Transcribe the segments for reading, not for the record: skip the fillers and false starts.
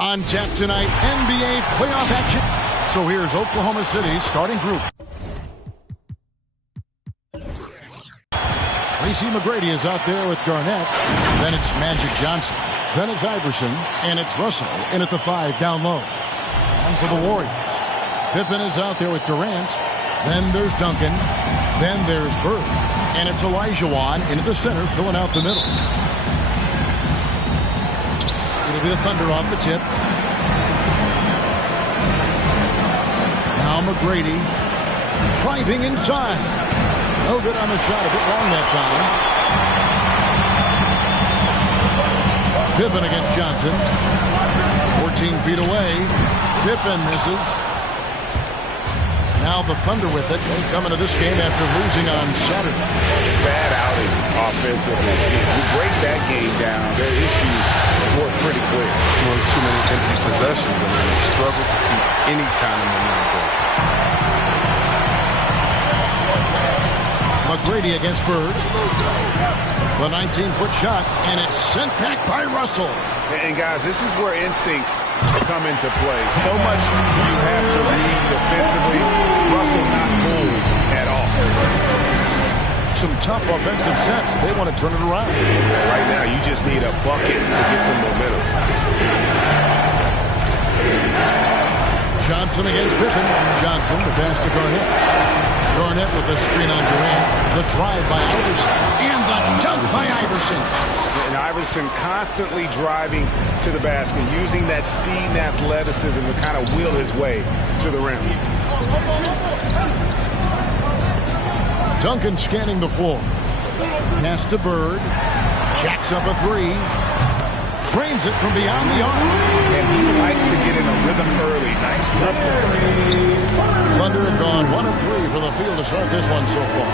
On tap tonight, NBA playoff action. So here's Oklahoma City's starting group. Tracy McGrady is out there with Garnett. Then it's Magic Johnson. Then it's Iverson. And it's Russell in at the 5 down low. And for the Warriors, Pippen is out there with Durant. Then there's Duncan. Then there's Bird. And it's Olajuwon into the center, filling out the middle. It'll be the Thunder off the tip. Now McGrady driving inside. No good on the shot. A bit long that time. Pippen against Johnson. 14 feet away. Pippen misses. Now the Thunder with it. They come into this game after losing on Saturday. Bad outing offensively. You break that game down, their issues were pretty clear. Well, too many empty possessions, and they struggle to keep any kind of momentum going. McGrady against Bird. The 19-foot shot, and it's sent back by Russell. And guys, this is where instincts come into play. So much you have to read defensively. Russell not fooled at all. Some tough offensive sets. They want to turn it around. Right now, you just need a bucket to get some momentum. Johnson against Pippen. Johnson, the pass to Garnett. Garnett with the screen on Durant. The drive by Iverson. And the dunk by Iverson. And Iverson constantly driving to the basket, using that speed and athleticism to kind of wheel his way to the rim. Duncan scanning the floor. Pass to Bird. Jacks up a 3. Trains it from beyond the arc. And he likes to get in a rhythm early. Nice dribble. Thunder have gone 1 of 3 from the field to start this one so far.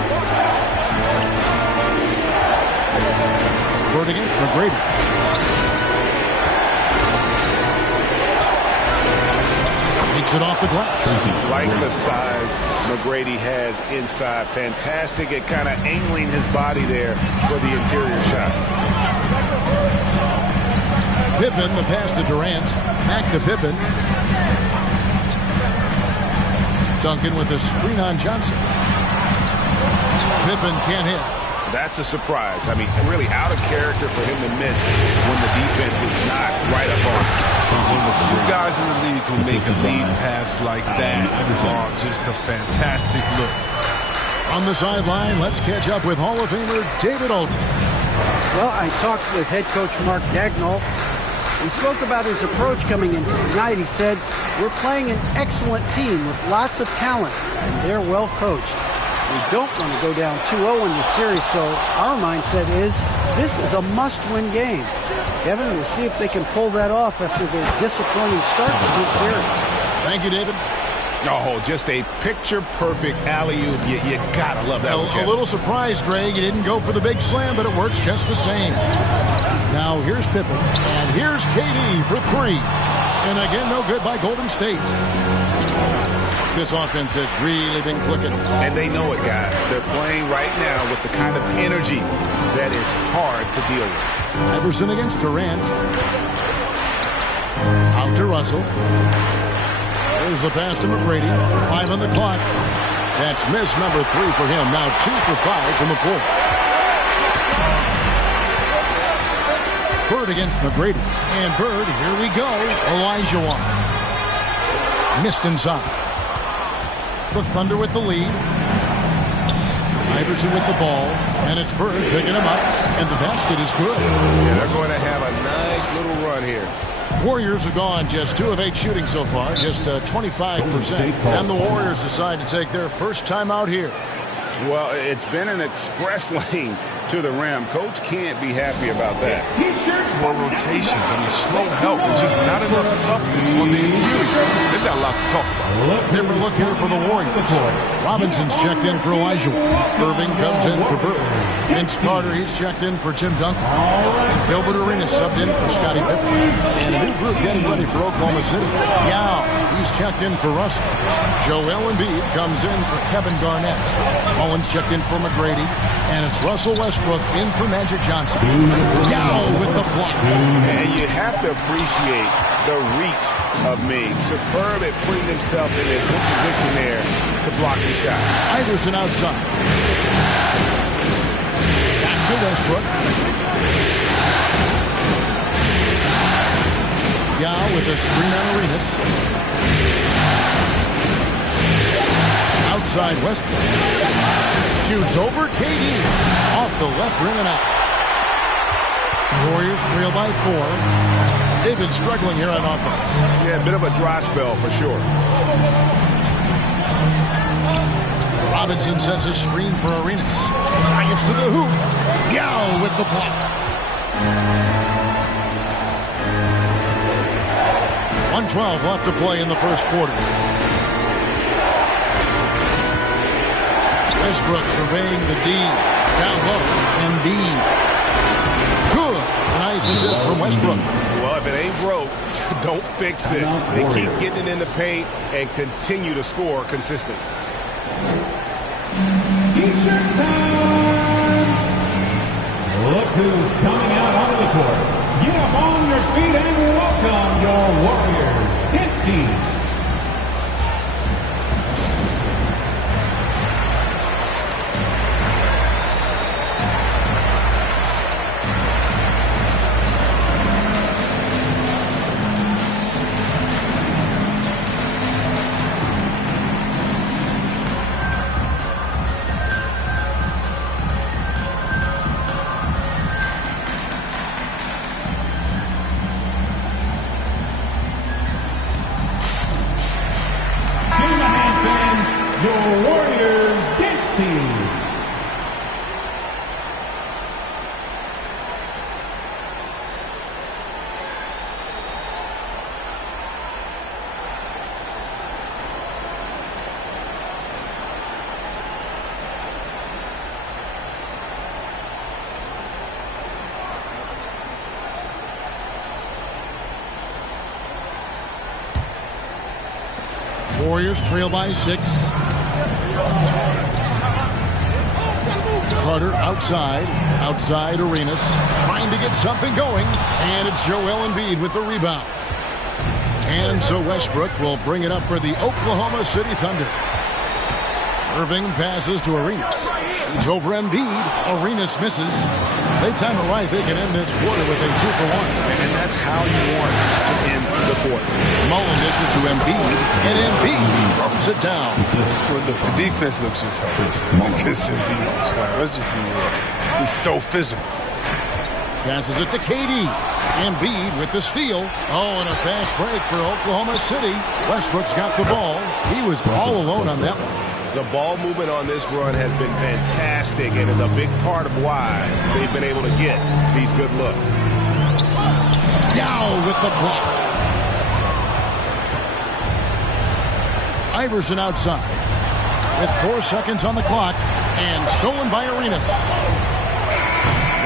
Bird against McGrady. Takes it off the glass. Like the size McGrady has inside. Fantastic at kind of angling his body there for the interior shot. Pippen, the pass to Durant. Back to Pippen. Duncan with the screen on Johnson. Pippen can't hit. That's a surprise. I mean, really out of character for him to miss when the defense is not right up on him. A few guys in the league who make a lead pass like that are just a fantastic look. On the sideline, let's catch up with Hall of Famer David Aldridge. Well, I talked with head coach Mark Dagnall. We spoke about his approach coming into tonight. He said, we're playing an excellent team with lots of talent, and they're well coached. We don't want to go down 2-0 in the series, so our mindset is this is a must-win game. Kevin, we'll see if they can pull that off after their disappointing start to this series. Thank you, David. Oh, just a picture-perfect alley-oop. You gotta love that one, A little surprised, Greg. He didn't go for the big slam, but it works just the same. Now here's Pippen, and here's KD for 3. And again, no good by Golden State. This offense has really been clicking. And they know it, guys. They're playing right now with the kind of energy that is hard to deal with. Iverson against Durant. Out to Russell. There's the pass to McGrady. 5 on the clock. That's miss number 3 for him. Now 2 for 5 from the floor. Bird against McGrady. And Bird, here we go. Olajuwon. Missed inside. The Thunder with the lead. Iverson with the ball. And it's Bird picking him up. And the basket is good. Yeah, they're going to have a nice little run here. Warriors have gone just 2 of 8 shooting so far, just 25%. And the Warriors decide to take their first time out here. Well, it's been an express lane to the rim. Coach can't be happy about that. More rotations. I mean, slow help and just not enough toughness on the interior. They've got a lot to talk about. Different look here for the Warriors. Robinson's checked in for Olajuwon. Irving comes in for Bird. Vince Carter, he's checked in for Tim Duncan. And Gilbert Arenas subbed in for Scottie Pippen. And a new group getting ready for Oklahoma City. Yao, he's checked in for Russell. Joel Embiid comes in for Kevin Garnett. Mullins checked in for McGrady. And it's Russell Westbrook in for Magic Johnson. Yao with the block. And you have to appreciate the reach of Meade. Superb at putting himself in a good position there to block the shot. Iverson outside. Back to Westbrook. Yao with a screen on Arenas. Outside Westbrook. Shoots over KD. Off the left rim and out. Warriors trail by 4. They've been struggling here on offense. Yeah, a bit of a dry spell for sure. Robinson sets a screen for Arenas. Drives to the hoop. Yao with the block. 1:12 left to play in the first quarter. Westbrook surveying the D. Down low. Embiid. Good. Nice assist from Westbrook. Well, if it ain't broke, don't fix it. They keep getting it in the paint and continue to score consistently. T-shirt time! Look who's coming out onto the court. Get up on your feet and welcome your Warriors. His team. Warriors trail by 6. Carter outside. Outside Arenas. Trying to get something going. And it's Joel Embiid with the rebound. And so Westbrook will bring it up for the Oklahoma City Thunder. Irving passes to Arenas. Shoots over Embiid. Arenas misses. They time it right. They can end this quarter with a 2-for-1. And that's how you want to end the quarter. Mullen dishes to Embiid. And Embiid throws it down. The defense looks just helpless. Because Embiid on slam. Let's just be real. He's so physical. Passes it to KD. Embiid with the steal. Oh, and a fast break for Oklahoma City. Westbrook's got the ball. He was all alone on that one. The ball movement on this run has been fantastic and is a big part of why they've been able to get these good looks. Yao with the block. Iverson outside with 4 seconds on the clock and stolen by Arenas.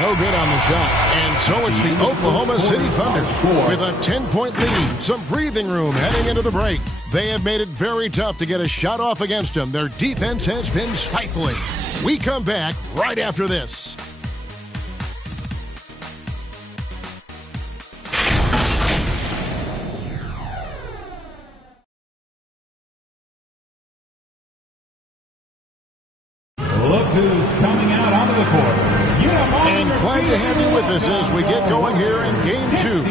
No good on the shot. And so it's the Oklahoma City Thunder with a 10-point lead. Some breathing room heading into the break. They have made it very tough to get a shot off against them. Their defense has been stifling. We come back right after this. Look who's coming out onto the court. And glad to have you with us as we get going here in Game 2.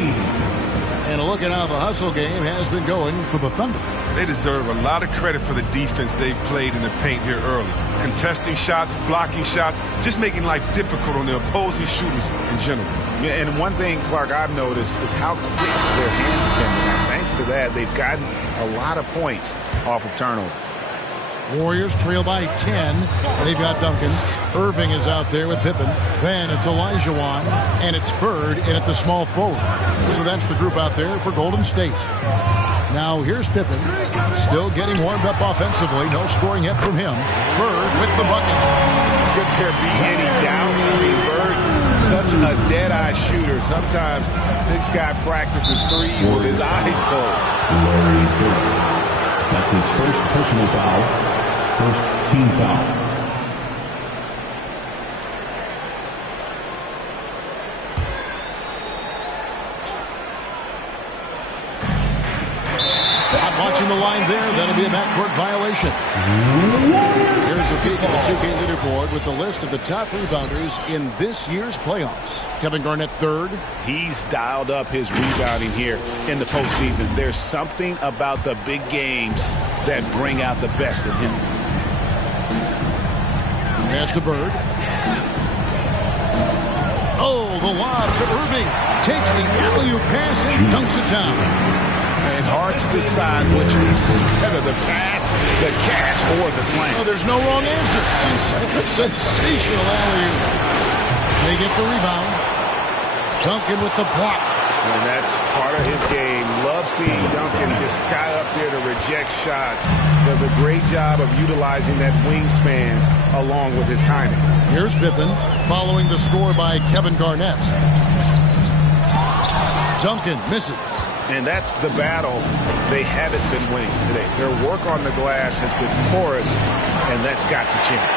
And a look at how the hustle game has been going for the Thunder. They deserve a lot of credit for the defense they've played in the paint here early. Contesting shots, blocking shots, just making life difficult on the opposing shooters in general. Yeah, and one thing, Clark, I've noticed is how quick their hands have been. And thanks to that, they've gotten a lot of points off of turnover. Warriors trail by 10. They've got Duncan. Irving is out there with Pippen. Then it's Olajuwon, and it's Bird in at the small forward. So that's the group out there for Golden State. Now here's Pippen, still getting warmed up offensively. No scoring yet from him. Bird with the bucket. Could there be any doubt? I mean, Bird's such a dead-eye shooter. Sometimes this guy practices threes with his eyes closed. Larry Bird. That's his first personal foul. First team foul. Backcourt violation. Here's a peek at the 2K leaderboard with the list of the top rebounders in this year's playoffs. Kevin Garnett third. He's dialed up his rebounding here in the postseason. There's something about the big games that bring out the best in him. Pass to Bird. Oh, the lob to Irving. Takes the alley-oop pass and dunks it down. And hard to decide which is better, the pass, the catch, or the slam. Oh, there's no wrong answer. Sensational alley-oop. They get the rebound. Duncan with the block. And that's part of his game. Love seeing Duncan just sky up there to reject shots. Does a great job of utilizing that wingspan along with his timing. Here's Pippen following the score by Kevin Garnett. Duncan misses. And that's the battle they haven't been winning today. Their work on the glass has been porous, and that's got to change.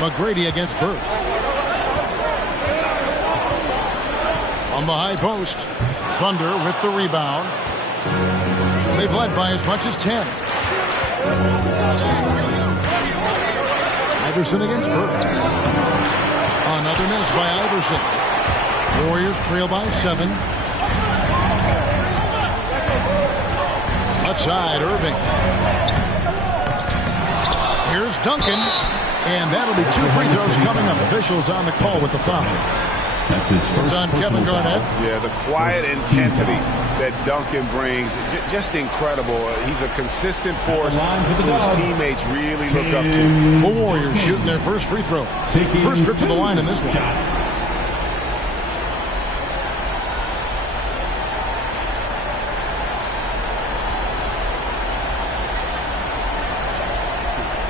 McGrady against Bird. On the high post, Thunder with the rebound. They've led by as much as 10. Iverson against Bird. Another miss by Iverson. Warriors trail by 7. Left side, Irving. Here's Duncan. And that'll be 2 free throws coming up. Officials on the call with the foul. That's his first. It's on Kevin Garnett. Yeah, the quiet intensity that Duncan brings, just incredible. He's a consistent force whose teammates really look up to. The Warriors shooting their first free throw. First trip to the line in this one.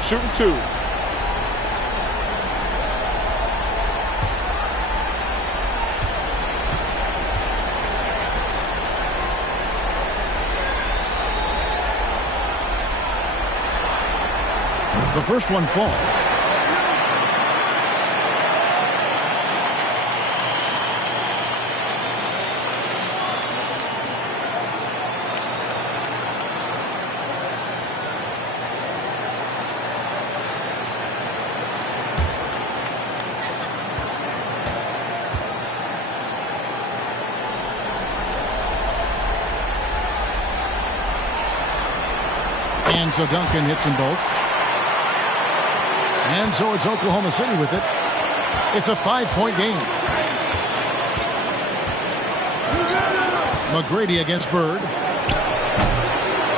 Shooting 2. The first one falls. And so Duncan hits them both. And so it's Oklahoma City with it. It's a 5-point game. McGrady against Bird.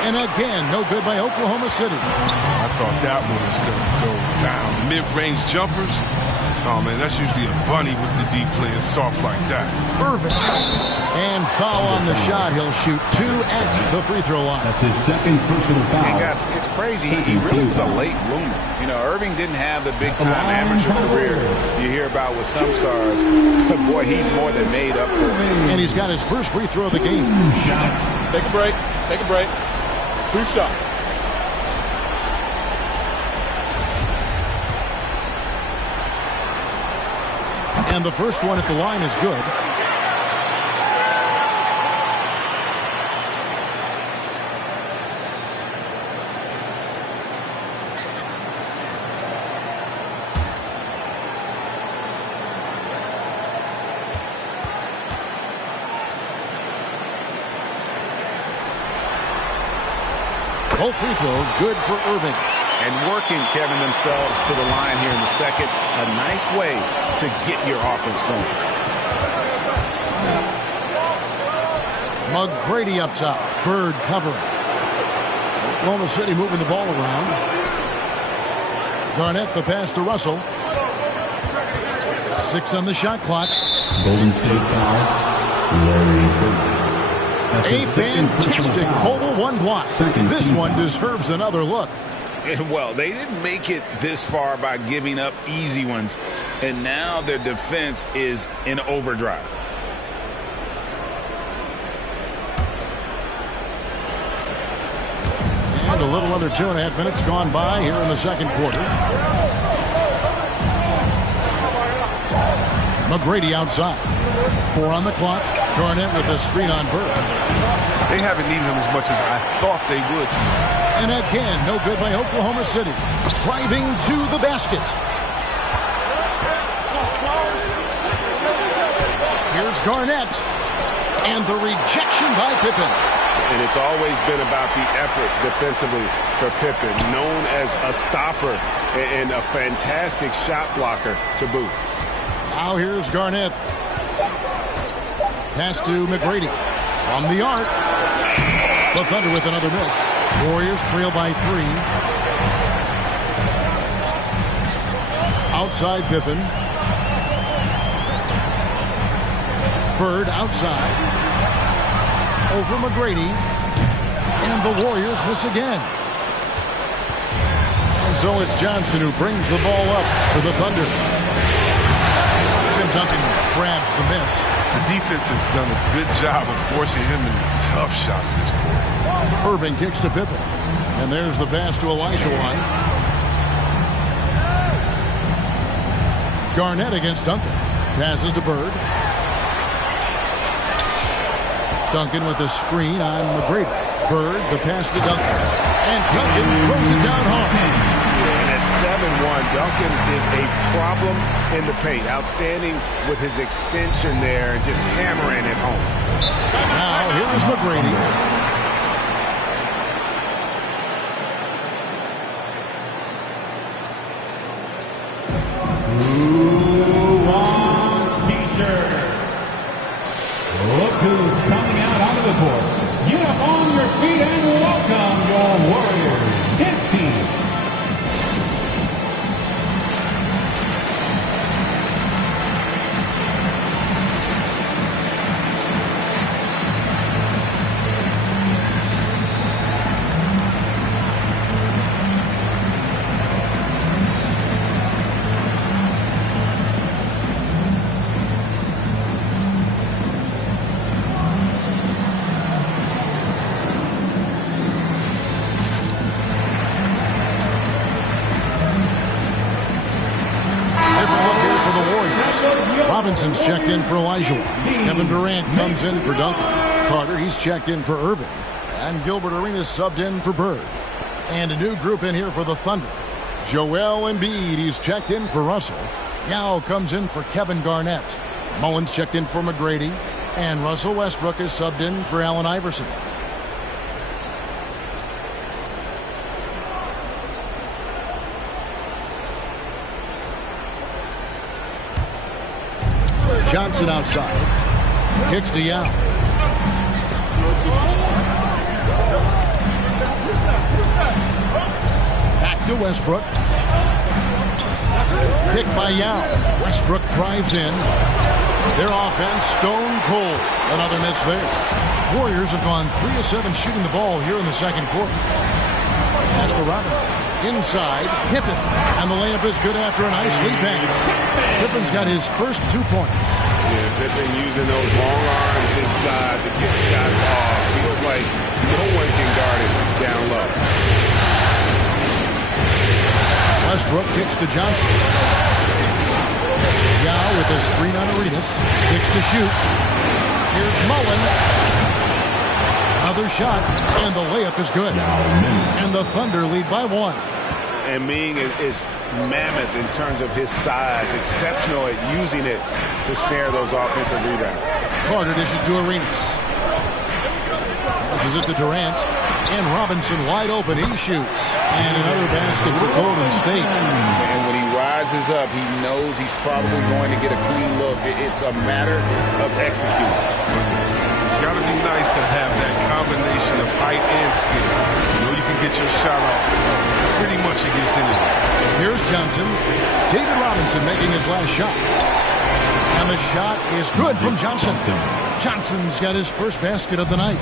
And again, no good by Oklahoma City. I thought that one was going to go down. Mid-range jumpers. Oh, man, that's usually a bunny with the deep playing soft like that. Irving. And foul on the shot. He'll shoot 2 at the free throw line. That's his second personal foul. And guys, it's crazy. He really was a late bloomer. You know, Irving didn't have the big-time amateur career you hear about with some stars. But, boy, he's more than made up for it. And he's got his first free throw of the game. Shots. Take a break. Take a break. 2 shots. And the first one at the line is good. Both free throws good for Irving. And working, Kevin, themselves to the line here in the second. A nice way to get your offense going. McGrady up top. Bird covering. Oklahoma City moving the ball around. Garnett the pass to Russell. 6 on the shot clock. Golden State foul. Larry Bird. A fantastic mobile 1 block. This one deserves another look. Well, they didn't make it this far by giving up easy ones, and now their defense is in overdrive. And a little under 2.5 minutes gone by here in the second quarter. McGrady outside. 4 on the clock. Garnett with a screen on Bird. They haven't needed him as much as I thought they would tonight. And again, no good by Oklahoma City. Driving to the basket. Here's Garnett. And the rejection by Pippen. And it's always been about the effort defensively for Pippen, known as a stopper and a fantastic shot blocker to boot. Now here's Garnett. Pass to McGrady. From the arc. The Thunder with another miss. Warriors trail by 3. Outside Pippen. Bird outside. Over McGrady. And the Warriors miss again. And so it's Johnson who brings the ball up for the Thunder. Tim Duncan grabs the miss. The defense has done a good job of forcing him into tough shots this quarter. Irving kicks to Pippen. And there's the pass to Olajuwon. Garnett against Duncan. Passes to Bird. Duncan with a screen on McGrady. Bird, the pass to Duncan. And Duncan throws it down hard. And at 7-1, Duncan is a problem in the paint. Outstanding with his extension there and just hammering it home. Now here's McGrady. Who wants t-shirt? Look who's coming out onto the court. Get up on your feet and welcome your Warriors, his team. Robinson's checked in for Olajuwon. Kevin Durant comes in for Duncan. Carter, he's checked in for Irving. And Gilbert Arenas subbed in for Bird. And a new group in here for the Thunder. Joel Embiid, he's checked in for Russell. Yao comes in for Kevin Garnett. Mullins checked in for McGrady. And Russell Westbrook is subbed in for Allen Iverson. Johnson outside. Kicks to Yao. Back to Westbrook. Picked by Yao. Westbrook drives in. Their offense stone cold. Another miss there. Warriors have gone 3 of 7 shooting the ball here in the second quarter. Pass to Robinson. Inside, Pippen. And the layup is good after a nice lead pass. Pippen's got his first 2 points. Yeah, Pippen using those long arms inside to get shots off. Feels like no one can guard it down low. Westbrook kicks to Johnson. Yao with a screen on Arenas. 6 to shoot. Here's Mullen. Another shot, and the layup is good. And the Thunder lead by 1. And Ming is mammoth in terms of his size, exceptional at using it to snare those offensive rebounds. Carter dishes to Arenas. Passes it to Durant. And Robinson wide open. He shoots. And another basket for Golden State. And when he rises up, he knows he's probably going to get a clean look. It's a matter of executing. It's got to be nice to have that combination of height and skill. You know you can get your shot off pretty much against anyone. Here's Johnson. David Robinson making his last shot. And the shot is good from Johnson. Johnson's got his first basket of the night.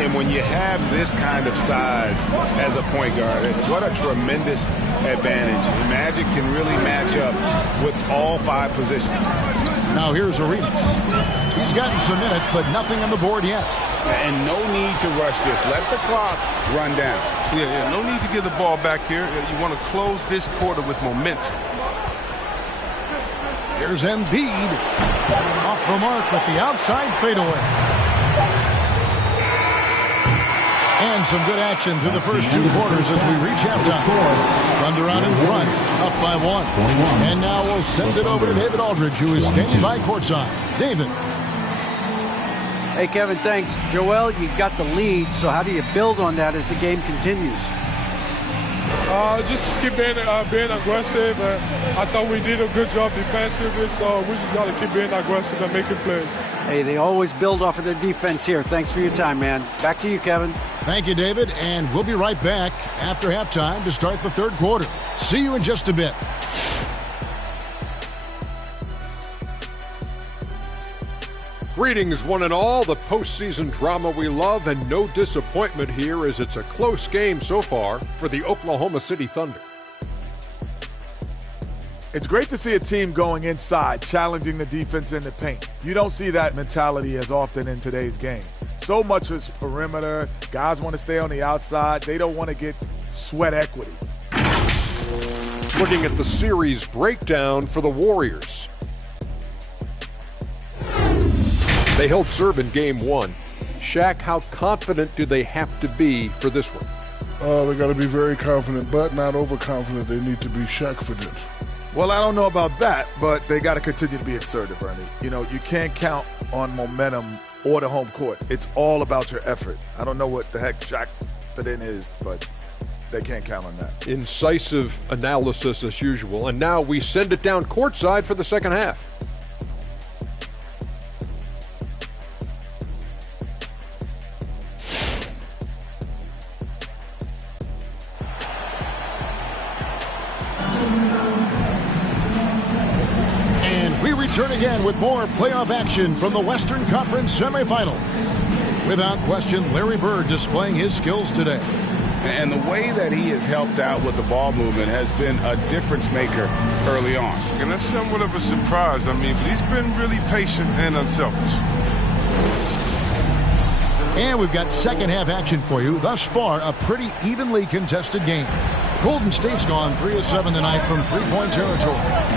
And when you have this kind of size as a point guard, what a tremendous advantage. Magic can really match up with all 5 positions. Now here's Arenas. He's gotten some minutes, but nothing on the board yet. And no need to rush this. Let the clock run down. Yeah, no need to give the ball back here. You want to close this quarter with momentum. Here's Embiid. Off the mark with the outside fadeaway. And some good action through the first 2 quarters as we reach halftime. Thunder out in front, up by 1. And now we'll send it over to David Aldridge, who is standing by courtside. David. Hey, Kevin, thanks. Joel, you've got the lead, so how do you build on that as the game continues? Just keep being aggressive. I thought we did a good job defensively, so we just got to keep being aggressive and making plays. Hey, they always build off of their defense here. Thanks for your time, man. Back to you, Kevin. Thank you, David, and we'll be right back after halftime to start the third quarter. See you in just a bit. Greetings, one and all. The postseason drama we love, and no disappointment here as it's a close game so far for the Oklahoma City Thunder. It's great to see a team going inside, challenging the defense in the paint. You don't see that mentality as often in today's game. So much is perimeter. Guys want to stay on the outside. They don't want to get sweat equity. Looking at the series breakdown for the Warriors. They held serve in Game 1. Shaq, how confident do they have to be for this one? They got to be very confident, but not overconfident. They need to be Shaq-fident. Well, I don't know about that, but they got to continue to be assertive, Ernie. You know, you can't count on momentum or the home court. It's all about your effort. I don't know what the heck Shaq-fident is, but they can't count on that. Incisive analysis as usual, and now we send it down courtside for the second half. Return again with more playoff action from the Western Conference semifinals. Without question, Larry Bird displaying his skills today. And the way that he has helped out with the ball movement has been a difference maker early on. And that's somewhat of a surprise. I mean, but he's been really patient and unselfish. And we've got second half action for you. Thus far, a pretty evenly contested game. Golden State's gone 3 of 7 tonight from three-point territory.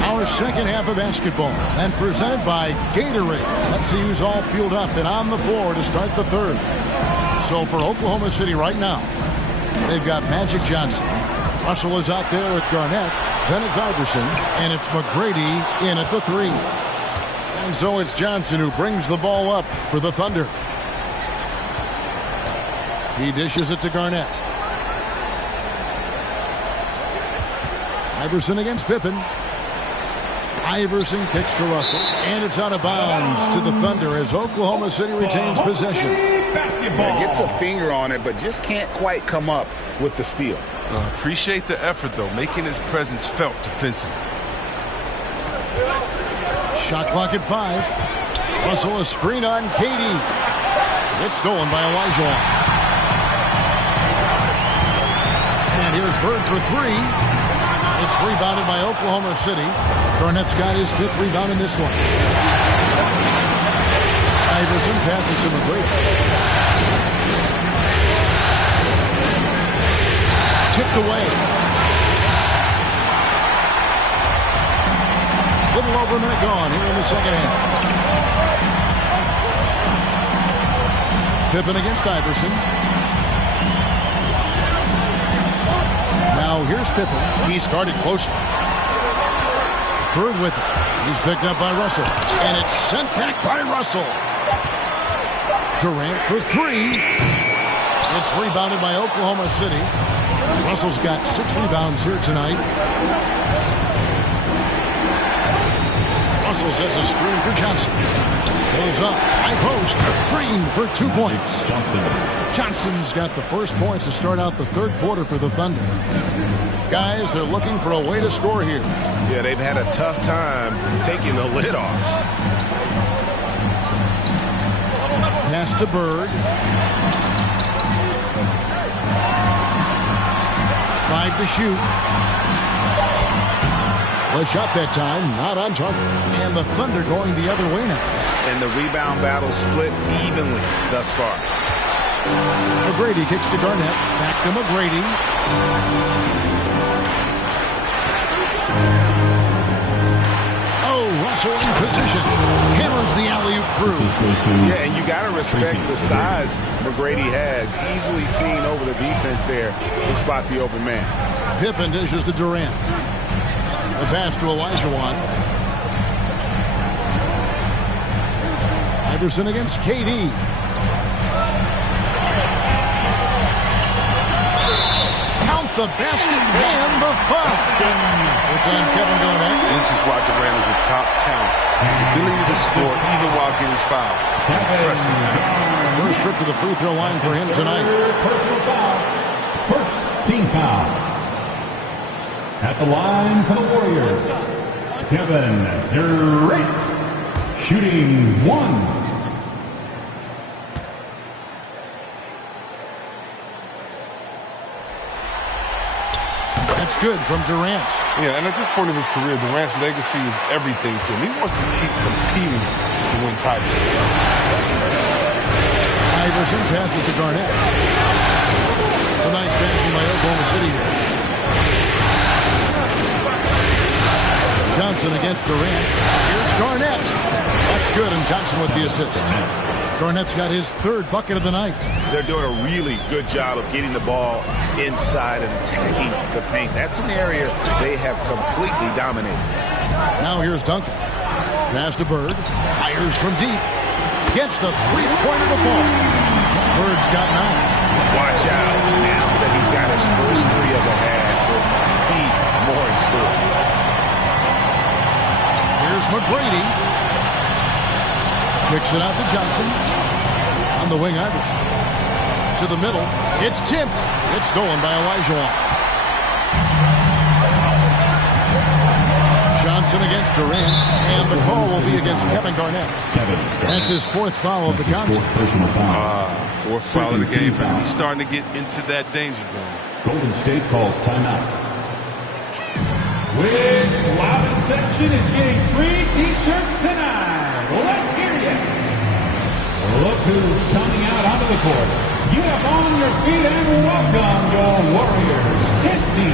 Our second half of basketball, and presented by Gatorade. Let's see who's all fueled up and on the floor to start the third. So for Oklahoma City right now, they've got Magic Johnson. Russell is out there with Garnett. Then it's Iverson, and it's McGrady in at the 3. And so it's Johnson who brings the ball up for the Thunder. He dishes it to Garnett. Iverson against Pippen. Iverson kicks to Russell, and it's out of bounds to the Thunder as Oklahoma City retains possession. Yeah, gets a finger on it, but just can't quite come up with the steal. Appreciate the effort, though, making his presence felt defensively. Shot clock at 5. Russell a screen on Katie. It's stolen by Elijah. And here's Bird for 3. It's rebounded by Oklahoma City. Garnett's got his 5th rebound in this one. Iverson passes to McGrady. Tipped away. Little over a minute gone here in the second half. Pippen against Iverson. Now here's Pippen. He's guarded closely. Bird with it. He's picked up by Russell. And it's sent back by Russell. Durant for 3. It's rebounded by Oklahoma City. Russell's got 6 rebounds here tonight. Russell sets a screen for Johnson. Goes up, high post, Green for 2 points. Johnson's got the first points to start out the third quarter for the Thunder. Guys, they're looking for a way to score here. Yeah, they've had a tough time taking the lid off. Pass to Bird. 5 to shoot. The shot that time, not on target. And the Thunder going the other way now. And the rebound battle split evenly thus far. McGrady kicks to Garnett. Back to McGrady. Oh, Russell in position. Hammers the alley-oop through. Yeah, and you got to respect the size McGrady has. Easily seen over the defense there to spot the open man. Pippen dishes to Durant. The pass to Olajuwon. Iverson against KD. Count the basket and the foul. It's on Kevin Garnett. This is why Durant is a top talent. His ability to score even while getting fouled. Impressive. First trip to the free throw line for him tonight. First team foul. At the line for the Warriors, Kevin Durant, shooting 1. That's good from Durant. Yeah, and at this point of his career, Durant's legacy is everything to him. He wants to keep competing to win titles. Iverson passes to Garnett. It's a nice passing by Oklahoma City here. Johnson against Durant. Here's Garnett. That's good, and Johnson with the assist. Garnett's got his 3rd bucket of the night. They're doing a really good job of getting the ball inside and attacking the paint. That's an area they have completely dominated. Now here's Duncan. Pass to Bird. Fires from deep. Gets the three-pointer to fall. Bird's got 9. Watch out. Now that he's got his first 3 of the half, there'll be more in store. Here's McGrady. Kicks it out to Johnson. On the wing, Iverson. To the middle. It's tipped. It's stolen by Olajuwon. Johnson against Durant. And the call will be against Kevin Garnett. That's his 4th foul of the contest. 4th foul of the game for him. He's starting to get into that danger zone. Golden State calls timeout. Which loudest section is getting free T-shirts tonight? Let's hear you. Look who's coming out onto the court. Get up on your feet and welcome your Warriors. 15.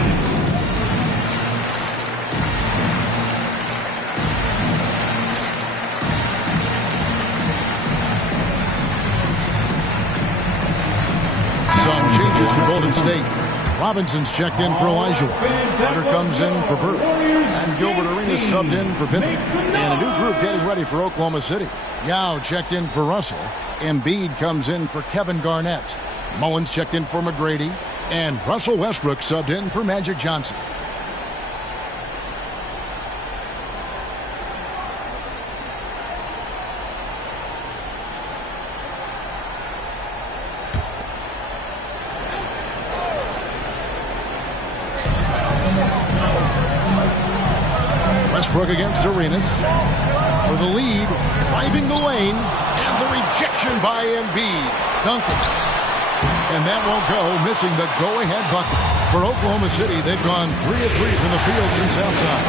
Some changes for Golden State. Robinson's checked in for Olajuwon. Carter comes in for Bird. And Gilbert Arenas subbed in for Pippen. And a new group getting ready for Oklahoma City. Yao checked in for Russell. Embiid comes in for Kevin Garnett. Mullins checked in for McGrady. And Russell Westbrook subbed in for Magic Johnson. Westbrook against Arenas for the lead, driving the lane, and the rejection by Embiid. Duncan. And that won't go, missing the go-ahead bucket. For Oklahoma City, they've gone 3 of 3 from the field since halftime.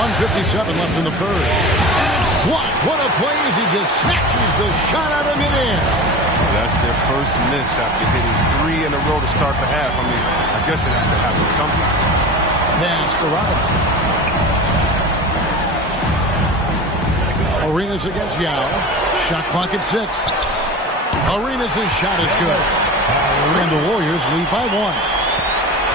1:57 left in the 3rd. And it's blocked. What a play as he just snatches the shot out of midair. That's their first miss after hitting 3 in a row to start the half. I mean, I guess it had to happen sometime. Pass to Robinson. Arenas against Yao. Shot clock at 6. Arenas' shot is good. And the Warriors lead by 1.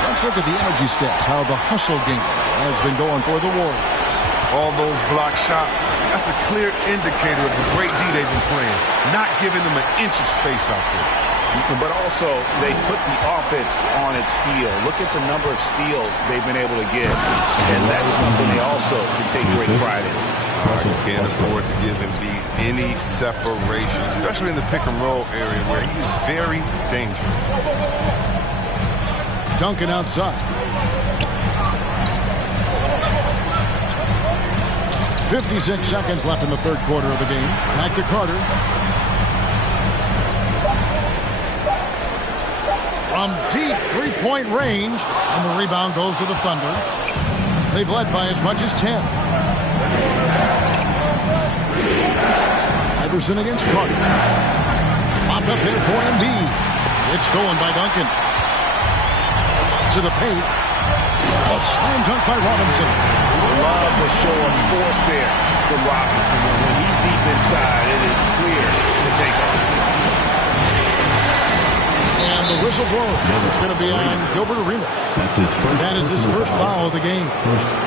Let's look at the energy stats, how the hustle game has been going for the Warriors. All those block shots, that's a clear indicator of the great D they've been playing. Not giving them an inch of space out there. But also, they put the offense on its heel. Look at the number of steals they've been able to get. And that's something they also can take great pride in. You can't afford to give Embiid any separation, especially in the pick and roll area where he is very dangerous. Duncan outside. 56 seconds left in the 3rd quarter of the game. Back to Carter. From deep 3-point range, and the rebound goes to the Thunder. They've led by as much as 10. Iverson against Carter. Popped up there for Embiid. It's stolen by Duncan. To the paint. A slam dunk by Robinson. Love the show of force there from Robinson. When he's deep inside, it is clear to take off. And the whistle blows. It's going to be on Gilbert Arenas. That is his first foul of the game.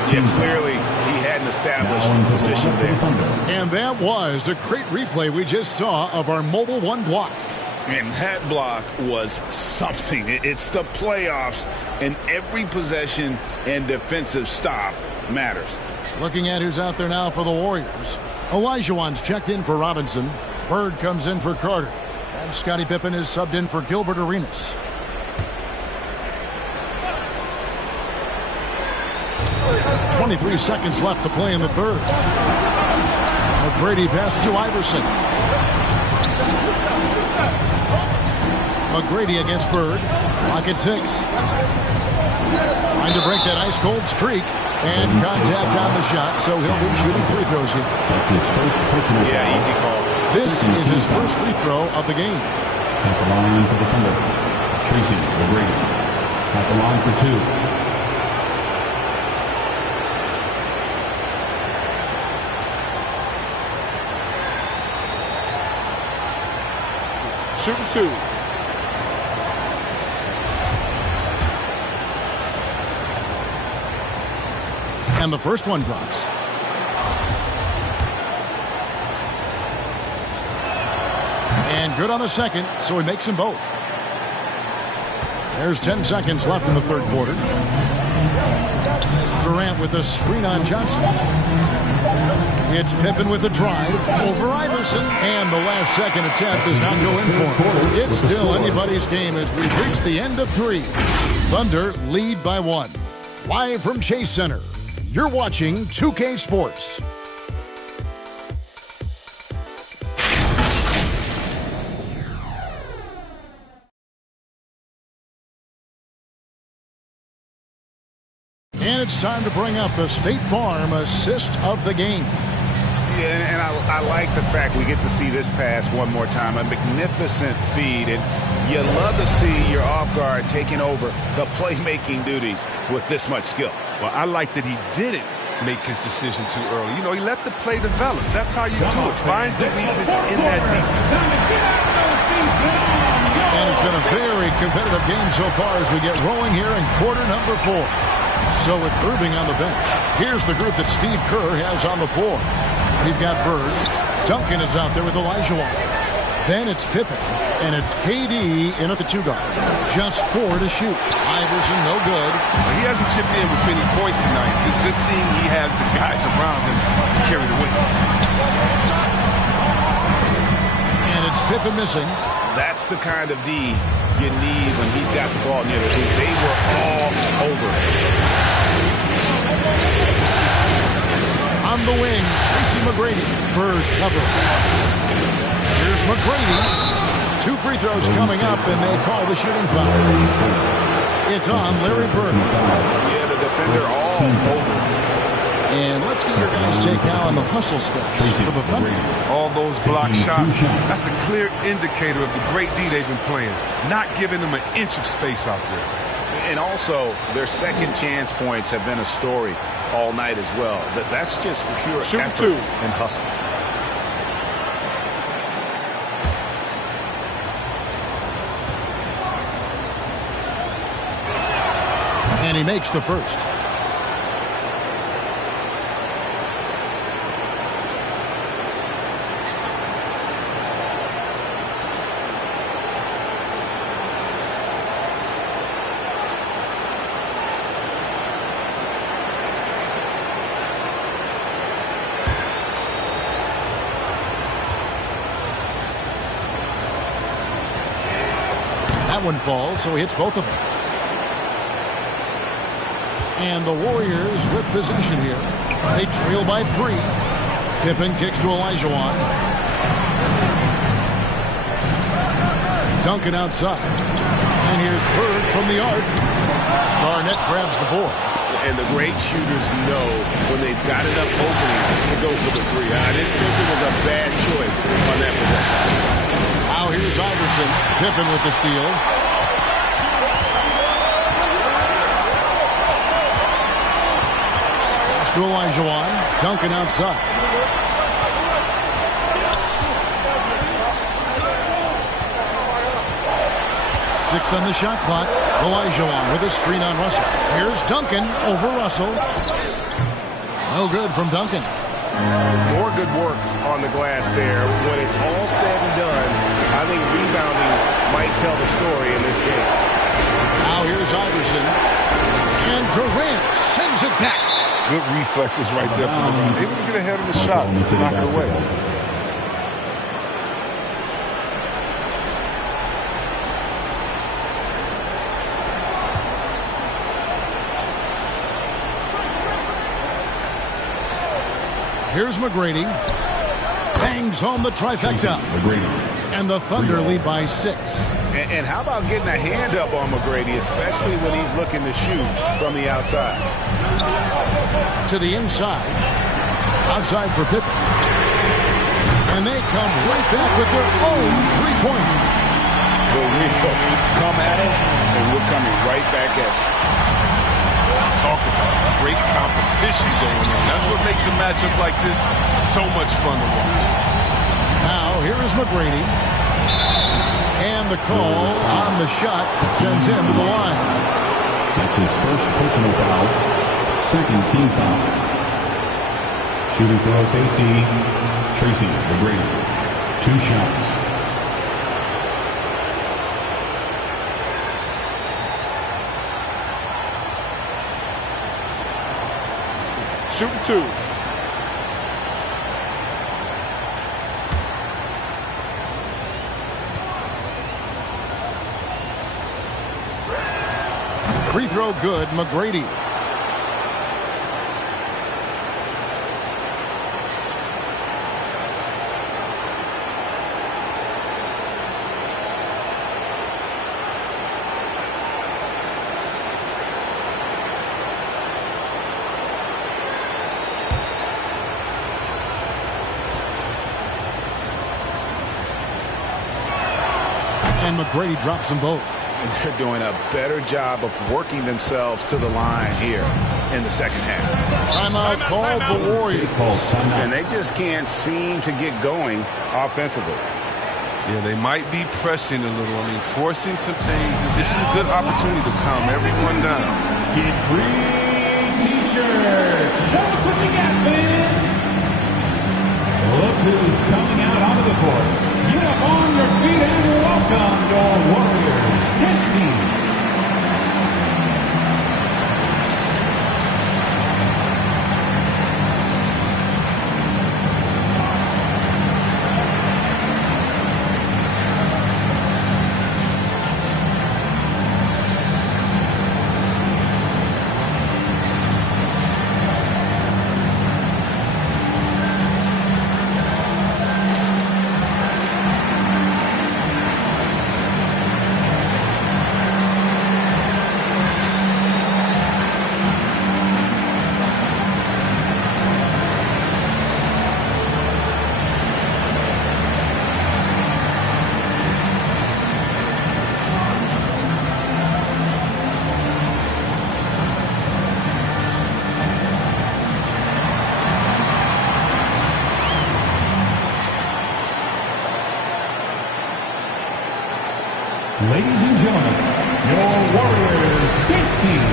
Yeah, clearly he hadn't established position there. And that was a great replay we just saw of our Mobile One block. And that block was something. It's the playoffs, and every possession and defensive stop matters. Looking at who's out there now for the Warriors. Olajuwon's checked in for Robinson. Bird comes in for Carter. And Scottie Pippen is subbed in for Gilbert Arenas. .23 seconds left to play in the third. McGrady passes to Iverson. McGrady against Bird. Clock at 6. Trying to break that ice-cold streak. And contact on the shot, so he'll be shooting free throws here. That's his first personal foul. Yeah, easy call. This is his first free throw of the game. At the line for the Thunder, Tracy McGrady. At the line for 2. Shooting 2. And the first one drops. And good on the second, so he makes them both. There's 10 seconds left in the third quarter. Durant with a screen on Johnson. It's Pippen with the drive over Iverson, and the last second attempt does not go in for him. It's still anybody's game as we reach the end of 3. Thunder lead by 1. Live from Chase Center, you're watching 2K Sports. And it's time to bring up the State Farm assist of the game. Yeah, and I like the fact we get to see this pass one more time. A magnificent feed, and you love to see your off guard taking over the playmaking duties with this much skill. Well, I like that he didn't make his decision too early. You know, he let the play develop. That's how you do it. Finds the weakness in that defense. And it's been a very competitive game so far as we get rolling here in quarter number 4. So with Irving on the bench, here's the group that Steve Kerr has on the floor. We've got Bird. Duncan is out there with Olajuwon. Then it's Pippen. And it's KD in at the 2 guard. Just 4 to shoot. Iverson, no good. Well, he hasn't chipped in with many points tonight. The good thing, he has the guys around him to carry the weight. And it's Pippen missing. That's the kind of D you need when he's got the ball near the hoop. They were all over it. On the wing, Tracy McGrady. Bird cover. Here's McGrady. 2 free throws coming up, and they call the shooting foul. It's on Larry Bird. Yeah, the defender all over. And let's get your guys' take now on the hustle steps for the Thunder. All those block shots, that's a clear indicator of the great D they've been playing. Not giving them an inch of space out there. And also, their second chance points have been a story all night as well. That's just pure effort and hustle. And he makes the first. That one falls, so he hits both of them. And the Warriors with possession here. They trail by 3. Pippen kicks to Olajuwon. Duncan outside. And here's Bird from the arc. Garnett grabs the board. And the great shooters know when they've got enough opening to go for the 3. I didn't think it was a bad choice on that possession. Now here's Iverson. Pippen with the steal. to Olajuwon. Duncan outside. Six on the shot clock. Olajuwon with a screen on Russell. Here's Duncan over Russell. No good from Duncan. More good work on the glass there. When it's all said and done, I think rebounding might tell the story in this game. Now here's Iverson. And Durant sends it back. Good reflexes right there for LeBron. Able to get ahead of the shot and knock it away. Here's McGrady. Bangs home the trifecta. And the Thunder lead by 6. And how about getting a hand up on McGrady, especially when he's looking to shoot from the outside. To the inside. Outside for Pippen. And they come right back with their own three-pointer. We'll come at us, and we're coming right back at you. Talk about great competition going on. That's what makes a matchup like this so much fun to watch. Now, here is McGrady. And the call on the shot that sends him to the line. That's his first personal foul. Second team foul. Shooting for OKC, Tracy McGrady. 2 shots. Shooting 2. Free throw good, McGrady. And McGrady drops them both. And they're doing a better job of working themselves to the line here in the second half. Timeout called the Warriors. And they just can't seem to get going offensively. Yeah, they might be pressing a little. I mean, forcing some things. This is a good opportunity to calm everyone down. Get free t-shirts. Show us what you got, fans. Look who's coming out onto the court. Get up on your feet and welcome your Warriors. Next team. Ladies and gentlemen, your Warriors dance team.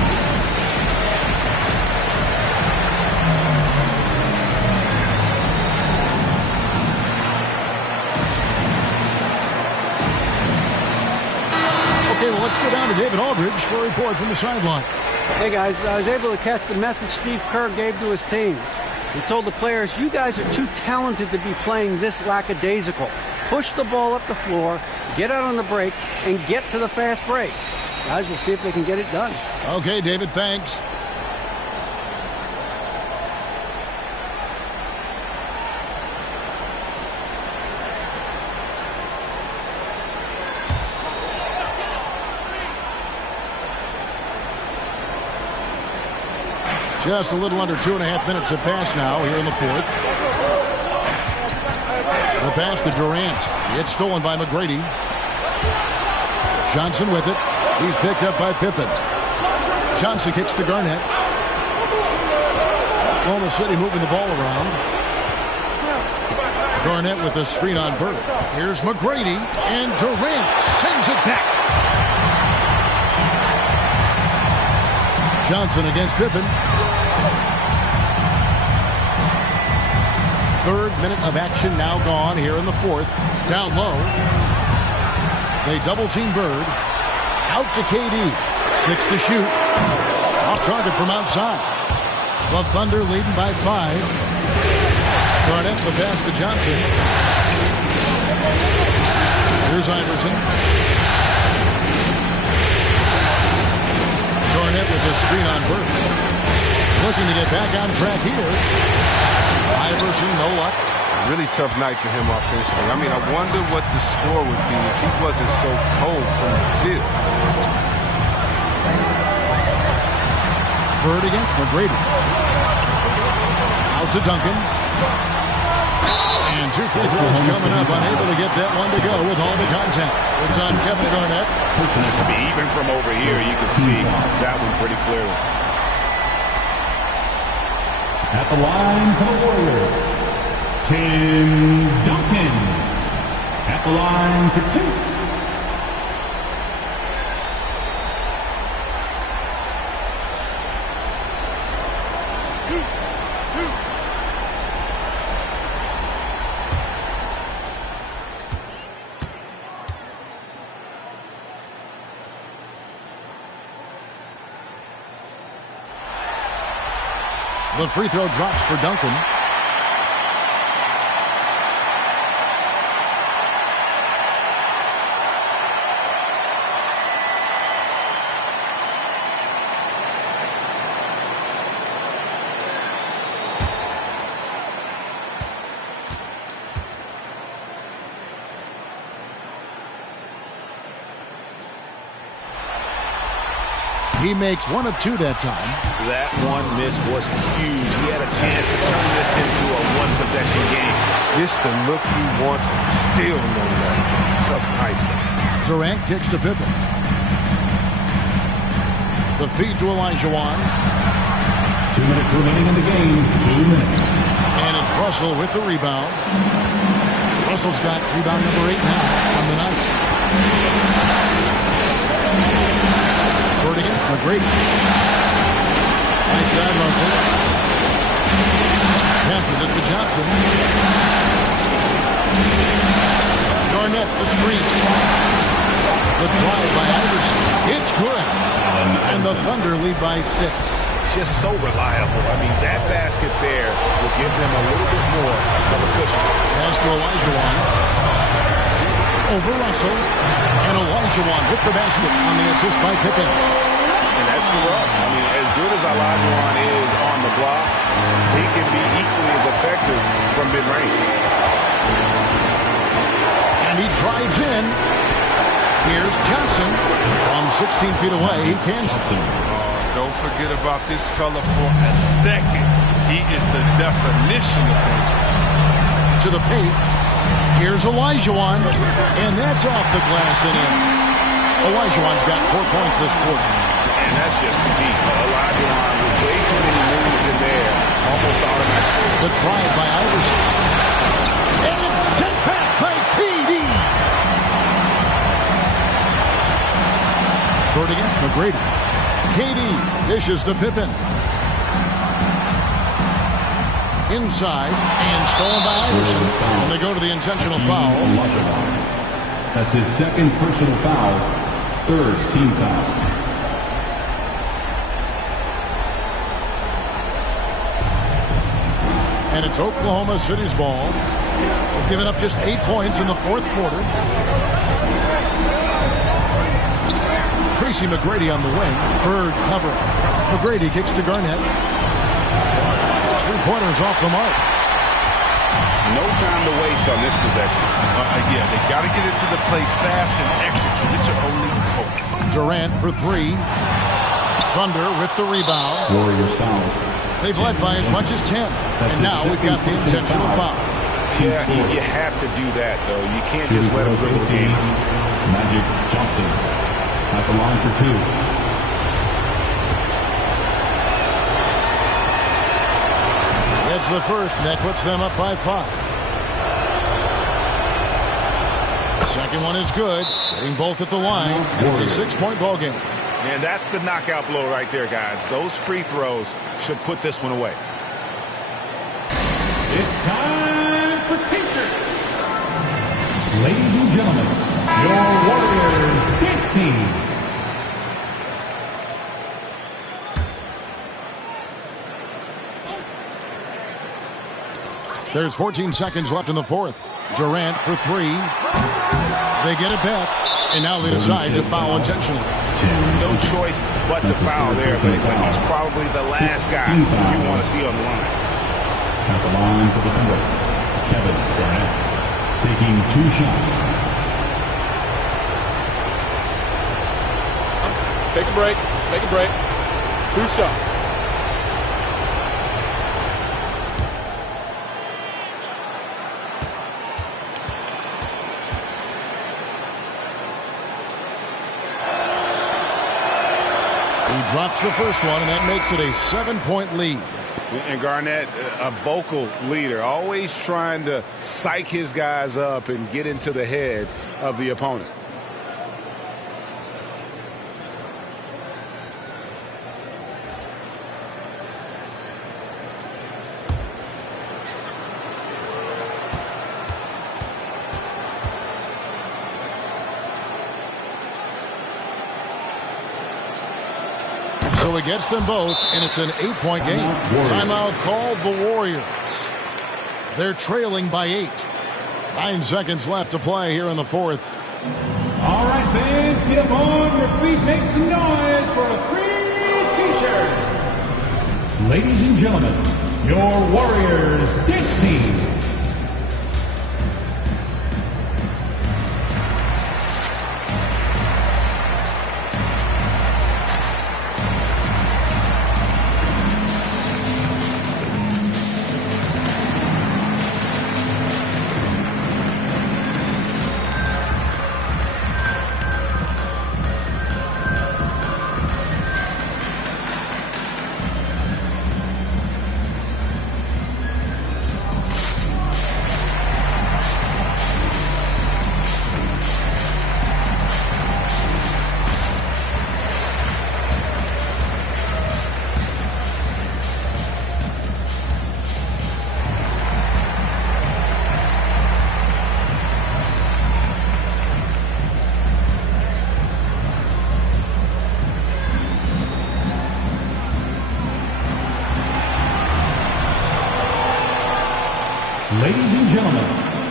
Okay, well, let's go down to David Aldridge for a report from the sideline. Hey, guys, I was able to catch the message Steve Kerr gave to his team. He told the players, you guys are too talented to be playing this lackadaisical. Push the ball up the floor, get out on the break, and get to the fast break. Guys, we'll see if they can get it done. Okay, David, thanks. Just a little under 2.5 minutes have passed now here in the fourth. The pass to Durant. It's stolen by McGrady. Johnson with it. He's picked up by Pippen. Johnson kicks to Garnett. Oklahoma City moving the ball around. Garnett with the screen on Bird. Here's McGrady, and Durant sends it back. Johnson against Pippen. Third minute of action now gone here in the fourth. Down low. They double team Bird. Out to KD. 6 to shoot. Off target from outside. The Thunder leading by 5. Garnett the pass to Johnson. Here's Iverson. Garnett with the screen on Bird. Looking to get back on track here. Iverson, no luck. Really tough night for him offensively. I mean, I wonder what the score would be if he wasn't so cold from the field. Bird against McGrady. Out to Duncan. And 2 free throws coming up. Unable to get that one to go with all the contact. It's on Kevin Garnett. I mean, even from over here, you can see that one pretty clearly. At the line for the Warriors, Tim Duncan. At the line for 2. The free throw drops for Duncan. He makes 1 of 2 that time. That one miss was huge. He had a chance to turn this into a one-possession game. Just the look he wants and still no luck. Tough night. Durant kicks to Pippen. The feed to Olajuwon. 2 minutes remaining in the game. 2 minutes. And it's Russell with the rebound. Russell's got rebound number 8 now on the night. Bird against McGrady. Right side Russell. Passes it to Johnson. Garnett the screen. The drive by Iverson. It's good. And the Thunder lead by 6. Just so reliable. I mean, that basket there will give them a little bit more of a cushion. Pass to Olajuwon. Over Russell. And Olajuwon with the basket on the assist by Pippen. And that's the rub. I mean, as good as Olajuwon is on the blocks, he can be equally as effective from mid-range. And he drives in. Here's Johnson. From 16 feet away, he cans it. Don't forget about this fella for a second. He is the definition of dangerous. To the paint. Here's Olajuwon. And that's off the glass and in. Olajuwon's got 4 points this quarter. And that's just too deep. Olajuwon with way too many moves in there. Almost automatic. The drive by Iverson. And it's sent back by KD. Bird against McGrady. KD dishes to Pippen. Inside and stolen by Iverson. And they go to the intentional foul. That's his second personal foul. 3rd team foul. And it's Oklahoma City's ball. They've given up just 8 points in the 4th quarter. Tracy McGrady on the wing. Bird cover. McGrady kicks to Garnett. 3-pointers off the mark. No time to waste on this possession. Yeah, they got to get into the play fast and execute. It's your only hope. Durant for 3. Thunder with the rebound. Warriors foul. They've led by as much as 10. And now we've got the intentional foul. Yeah, you have to do that, though. You can't just let them dribble the game. Magic Johnson at the line for 2. That's the first, and that puts them up by 5. Second one is good. Getting both at the line. And it's a 6-point ball game. And that's the knockout blow right there, guys. Those free throws should put this one away. It's time for Teachers. Ladies and gentlemen, your Warriors dance team. There's 14 seconds left in the fourth. Durant for 3. They get it back, and now they decide to foul intentionally. No choice but to foul there, but he's probably the last guy you want to see on the line. At the line for the defender, Kevin Durant, taking 2 shots. Take a break. Take a break. 2 shots. He drops the first one, and that makes it a 7-point lead. And Garnett, a vocal leader, always trying to psych his guys up and get into the head of the opponent. So he gets them both, and it's an 8-point game. Timeout called the Warriors. They're trailing by 8. 9 seconds left to play here in the fourth. All right, fans, get up on your feet, make some noise for a free T-shirt. Ladies and gentlemen, your Warriors dance team. Ladies and gentlemen,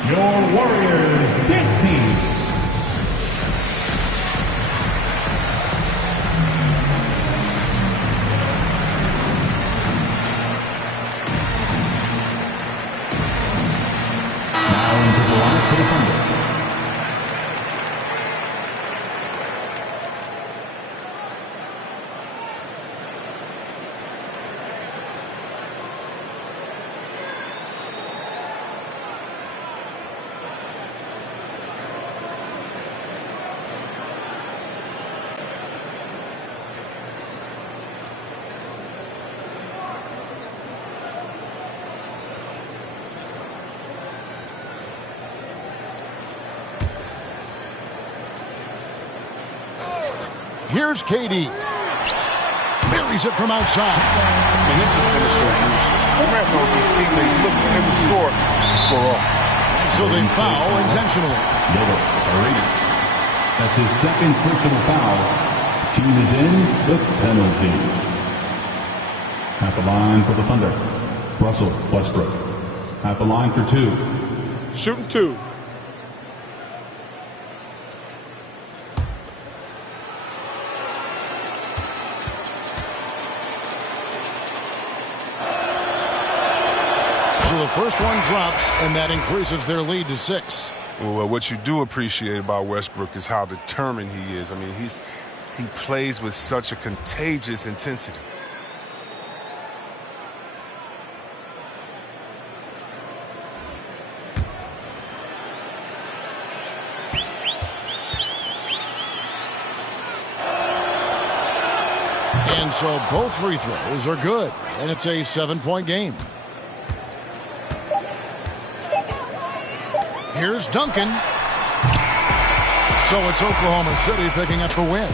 your Warriors dance team. Now into the line for the Thunder. Here's KD. Buries it from outside. And this is demonstrating leadership. Durant knows his teammates look for him to score off. So they foul intentionally. Arenas. That's his second personal foul. Team is in the penalty. At the line for the Thunder, Russell Westbrook. At the line for 2. Shooting 2. So the first one drops, and that increases their lead to 6. Well, what you do appreciate about Westbrook is how determined he is. I mean, he plays with such a contagious intensity. And so both free throws are good, and it's a 7-point game. Here's Duncan. So it's Oklahoma City picking up the win.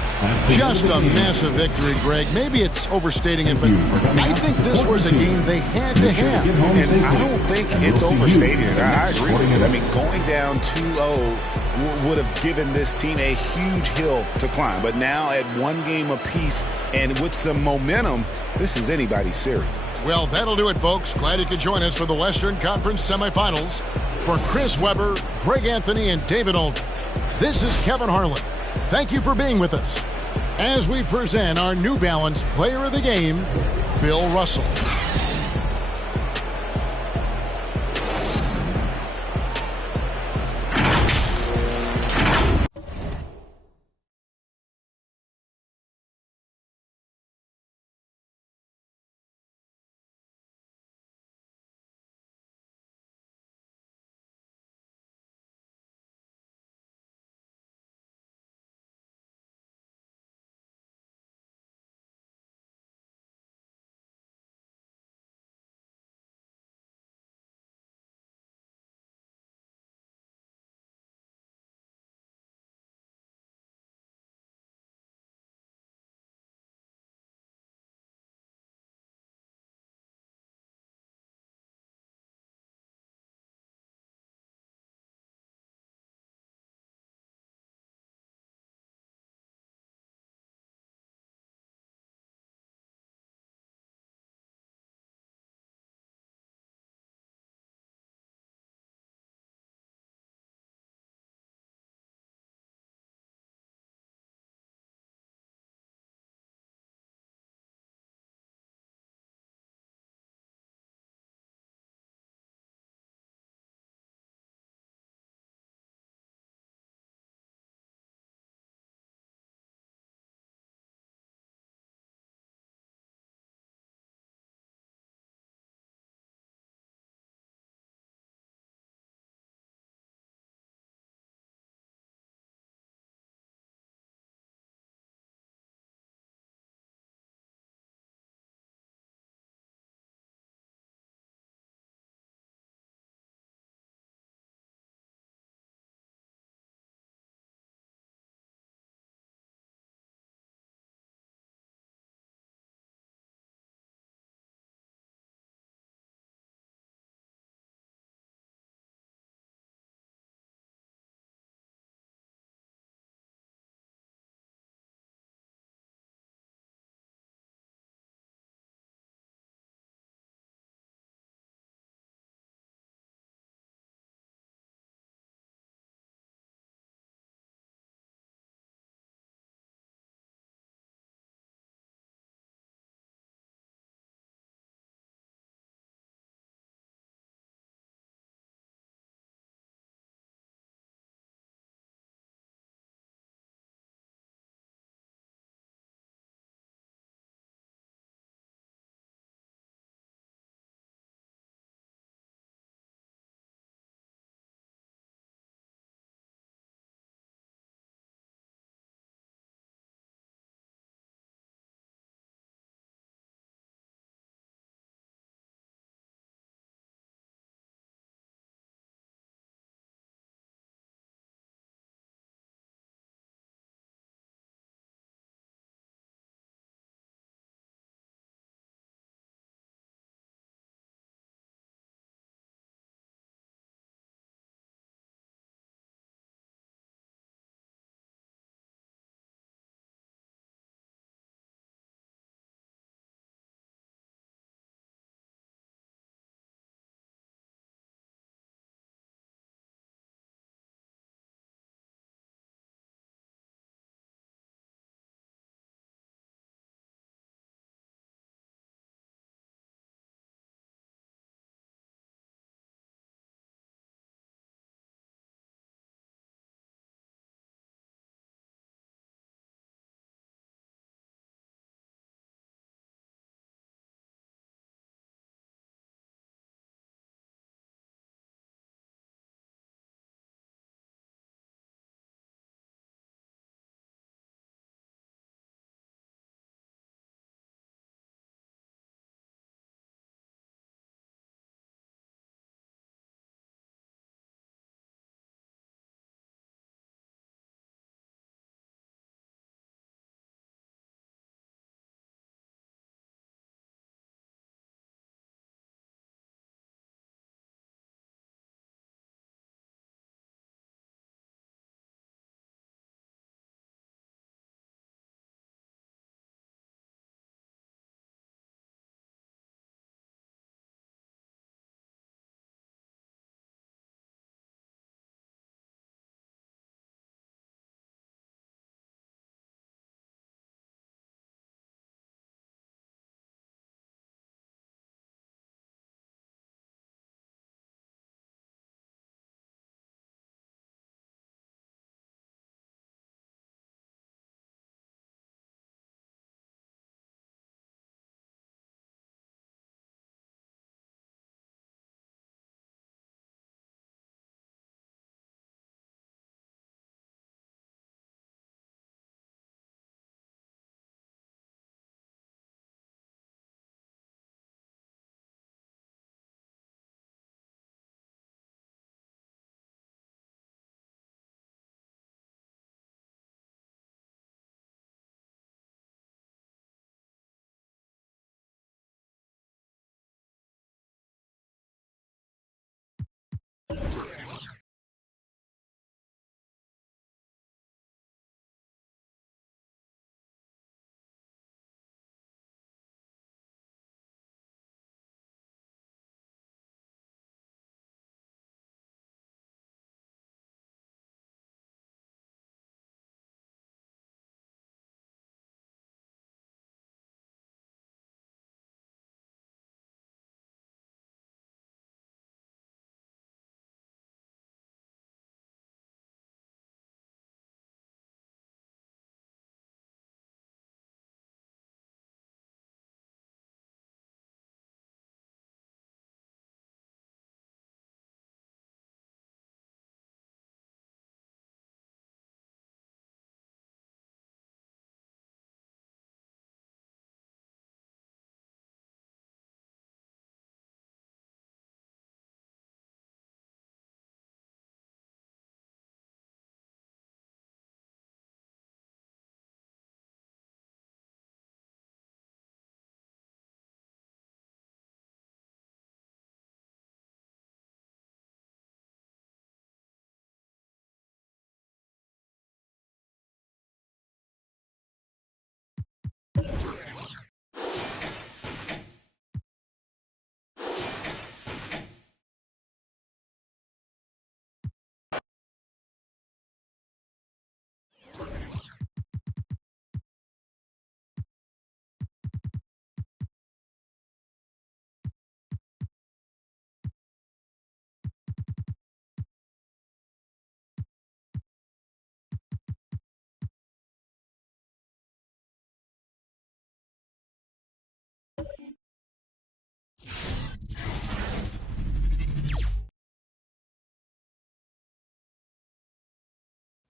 Just a massive victory, Greg. Maybe it's overstating it, but I think this was a game they had to have. And I don't think it's overstating it. I agree with you. I mean, going down 2-0 would have given this team a huge hill to climb. But now at one game apiece and with some momentum, this is anybody's series. Well, that'll do it, folks. Glad you could join us for the Western Conference semifinals. For Chris Webber, Greg Anthony, and David Aldridge, this is Kevin Harlan. Thank you for being with us as we present our New Balance Player of the Game, Bill Russell.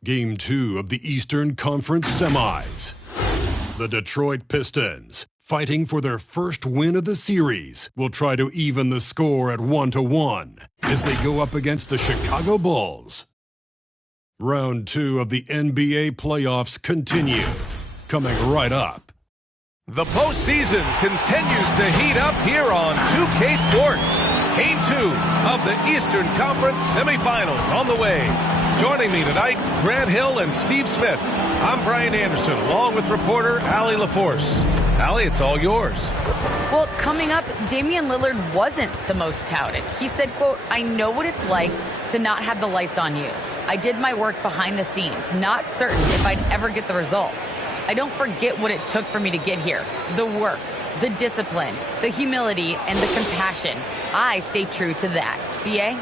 Game 2 of the Eastern Conference Semis. The Detroit Pistons, fighting for their first win of the series, will try to even the score at 1-1 as they go up against the Chicago Bulls. Round 2 of the NBA playoffs continue, coming right up. The postseason continues to heat up here on 2K Sports. Game 2 of the Eastern Conference Semifinals on the way. Joining me tonight, Grant Hill and Steve Smith. I'm Brian Anderson, along with reporter Allie LaForce. Allie, it's all yours. Well, coming up, Damian Lillard wasn't the most touted. He said, quote, "I know what it's like to not have the lights on you. I did my work behind the scenes, not certain if I'd ever get the results. I don't forget what it took for me to get here. The work, the discipline, the humility, and the compassion. I stay true to that." BA?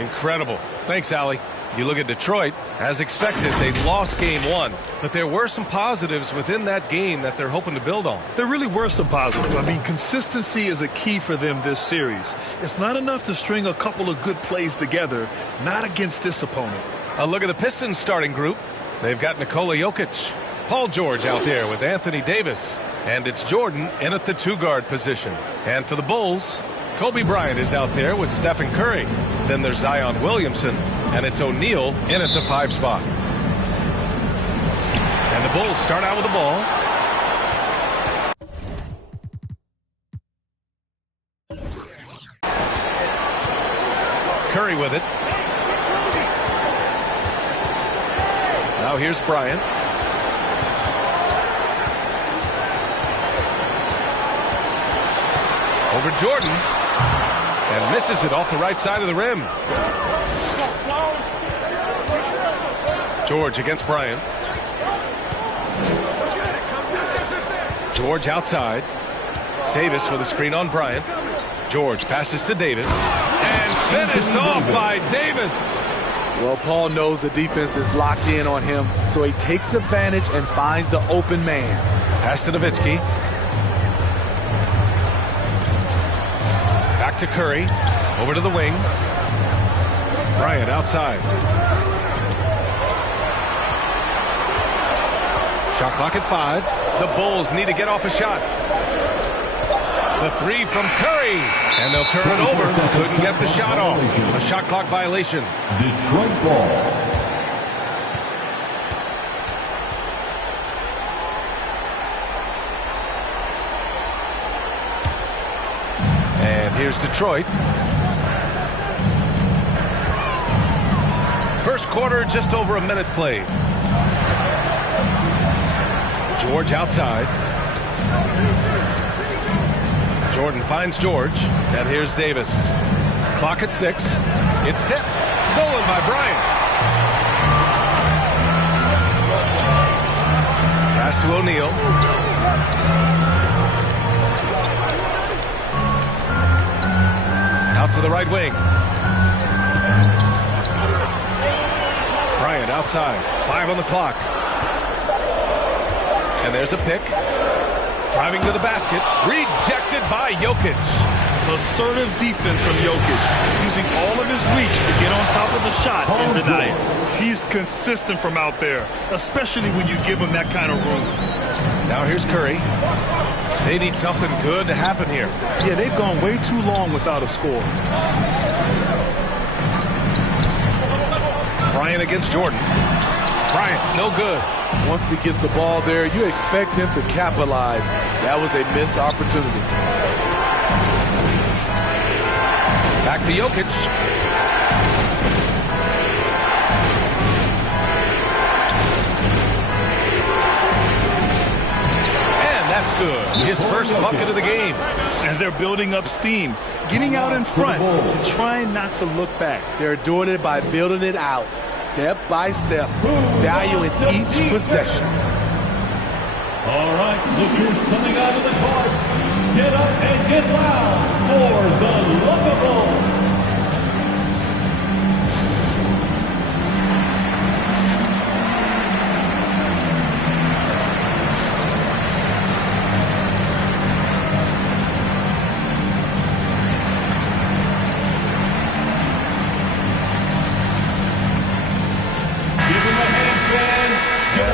Incredible. Thanks, Allie. You look at Detroit, as expected, they lost game 1, but there were some positives within that game that they're hoping to build on. There really were some positives. I mean, consistency is a key for them this series. It's not enough to string a couple of good plays together, not against this opponent. A look at the Pistons starting group. They've got Nikola Jokic, Paul George out there with Anthony Davis, and it's Jordan in at the 2-guard position. And for the Bulls, Kobe Bryant is out there with Stephen Curry. Then there's Zion Williamson, and it's O'Neal in at the 5 spot. And the Bulls start out with the ball. Curry with it. Now here's Bryant. Over Jordan. And misses it off the right side of the rim. George against Bryant. George outside. Davis with a screen on Bryant. George passes to Davis. And finished off by Davis. Well, Paul knows the defense is locked in on him, so he takes advantage and finds the open man. Pass to Nowitzki. Back to Curry. Over to the wing. Bryant outside. Shot clock at 5. The Bulls need to get off a shot. The 3 from Curry. And they'll turn it over. Couldn't get the shot off. A shot clock violation. Detroit ball. And here's Detroit. quarter, just over a minute played. George outside. Jordan finds George, and here's Davis. Clock at 6. It's tipped. Stolen by Bryant. Pass to O'Neal. Out to the right wing. Bryant outside. 5 on the clock. And there's a pick. Driving to the basket. Rejected by Jokic. Assertive defense from Jokic. Using all of his reach to get on top of the shot and deny it. He's consistent from out there, especially when you give him that kind of room. Now here's Curry. They need something good to happen here. Yeah, they've gone way too long without a score. Bryant against Jordan. Bryant, no good. Once he gets the ball there, you expect him to capitalize. That was a missed opportunity. Back to Jokic. And that's good. His first bucket of the game. And they're building up steam, getting out in front and trying not to look back. They're doing it by building it out, step by step, valuing each possession. All right, look who's coming out of the court. Get up and get loud for the Lookable.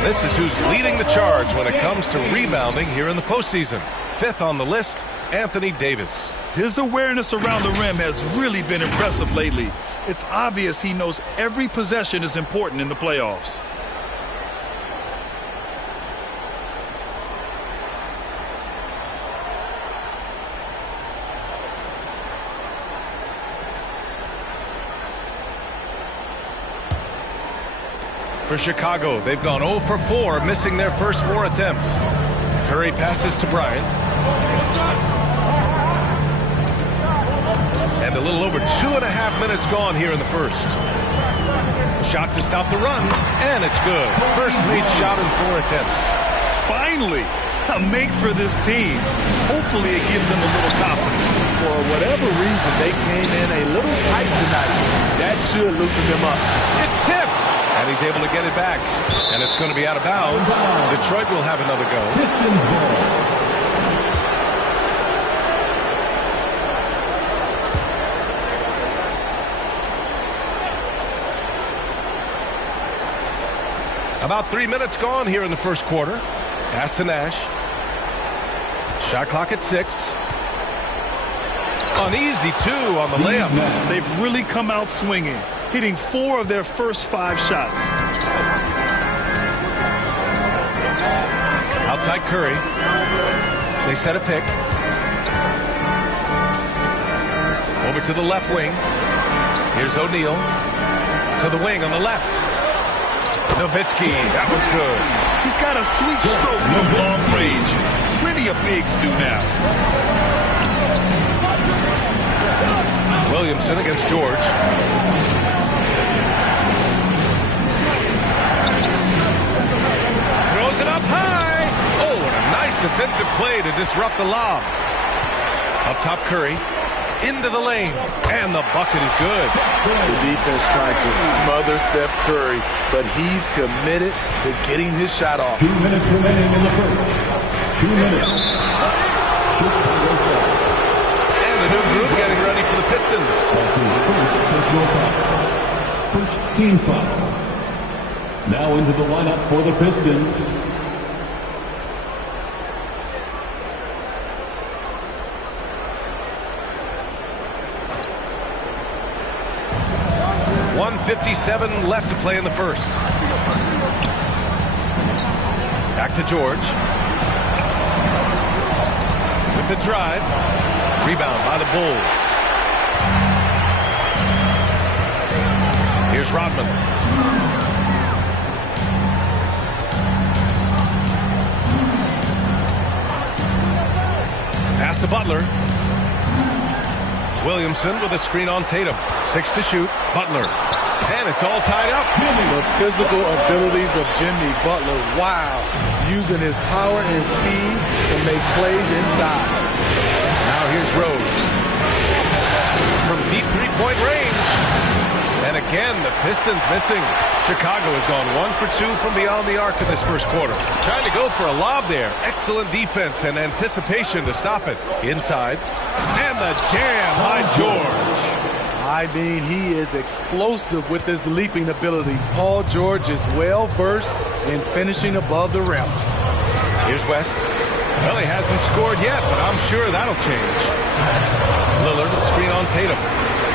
This is who's leading the charge when it comes to rebounding here in the postseason. 5th on the list, Anthony Davis. His awareness around the rim has really been impressive lately. It's obvious he knows every possession is important in the playoffs. For Chicago, they've gone 0 for 4, missing their first 4 attempts. Curry passes to Bryant. And a little over 2.5 minutes gone here in the first. Shot to stop the run, and it's good. First made shot in 4 attempts. Finally, a make for this team. Hopefully it gives them a little confidence. For whatever reason, they came in a little tight tonight. That should loosen them up. It's tipped. And he's able to get it back. And it's going to be out of bounds. Detroit will have another go. Pistons ball. About 3 minutes gone here in the first quarter. Pass to Nash. Shot clock at 6. Uneasy, 2 on the layup. They've really come out swinging, hitting 4 of their first 5 shots. Outside Curry. They set a pick. Over to the left wing. Here's O'Neal. To the wing on the left. Nowitzki. That one's good. He's got a sweet stroke from long range. Plenty of bigs do now. Williamson against George. Throws it up high. Oh, and a nice defensive play to disrupt the lob. Up top, Curry. Into the lane. And the bucket is good. The defense tried to smother Steph Curry, but he's committed to getting his shot off. 2 minutes remaining in the first. 2 minutes. And the new group getting ready for the Pistons. First team foul. Now into the lineup for the Pistons. .157 left to play in the first. Back to George. With the drive. Rebound by the Bulls. Here's Rodman. Pass to Butler. Williamson with a screen on Tatum. 6 to shoot. Butler. And it's all tied up. The physical abilities of Jimmy Butler. Wow. Using his power and speed to make plays inside. Now here's Rose. From deep three-point range. And again, the Pistons missing. Chicago has gone 1 for 2 from beyond the arc in this first quarter. Trying to go for a lob there. Excellent defense and anticipation to stop it. Inside. And the jam by George. I mean, he is explosive with his leaping ability. Paul George is well-versed in finishing above the rim. Here's West. Well, he hasn't scored yet, but I'm sure that'll change. Lillard, screen on Tatum.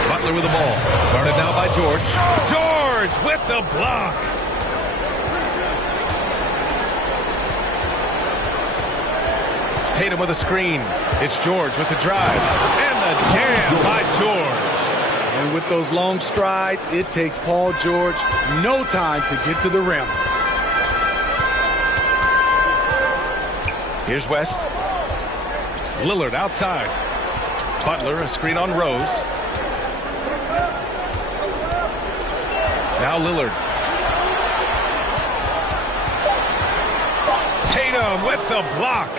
Butler with the ball. Guarded now by George. George with the block. Tatum with a screen. It's George with the drive. And the jam by George. And with those long strides, it takes Paul George no time to get to the rim. Here's West. Lillard outside. Butler, a screen on Rose. Now Lillard. Tatum with the block.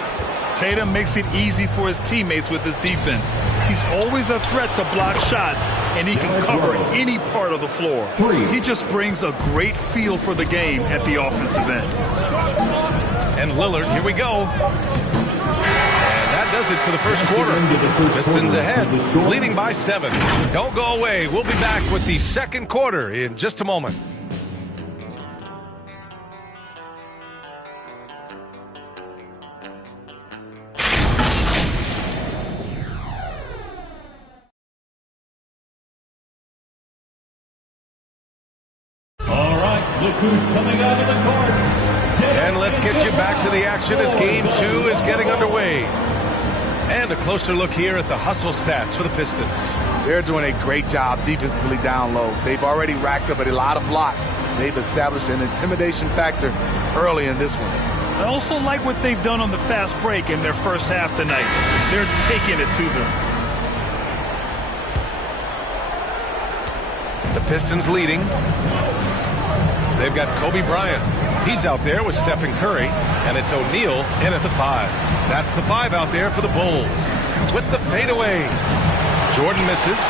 Tatum makes it easy for his teammates with his defense. He's always a threat to block shots, and he can cover any part of the floor. He just brings a great feel for the game at the offensive end. And Lillard, here we go. And that does it for the first quarter. Pistons ahead, leading by 7. Don't go away. We'll be back with the second quarter in just a moment. Look who's coming out of the court. And let's get you back to the action as Game 2 is getting underway. And a closer look here at the hustle stats for the Pistons. They're doing a great job defensively down low. They've already racked up a lot of blocks. They've established an intimidation factor early in this one. I also like what they've done on the fast break in their first half tonight. They're taking it to them. The Pistons leading. They've got Kobe Bryant. He's out there with Stephen Curry, and it's O'Neal in at the 5. That's the 5 out there for the Bulls. With the fadeaway. Jordan misses.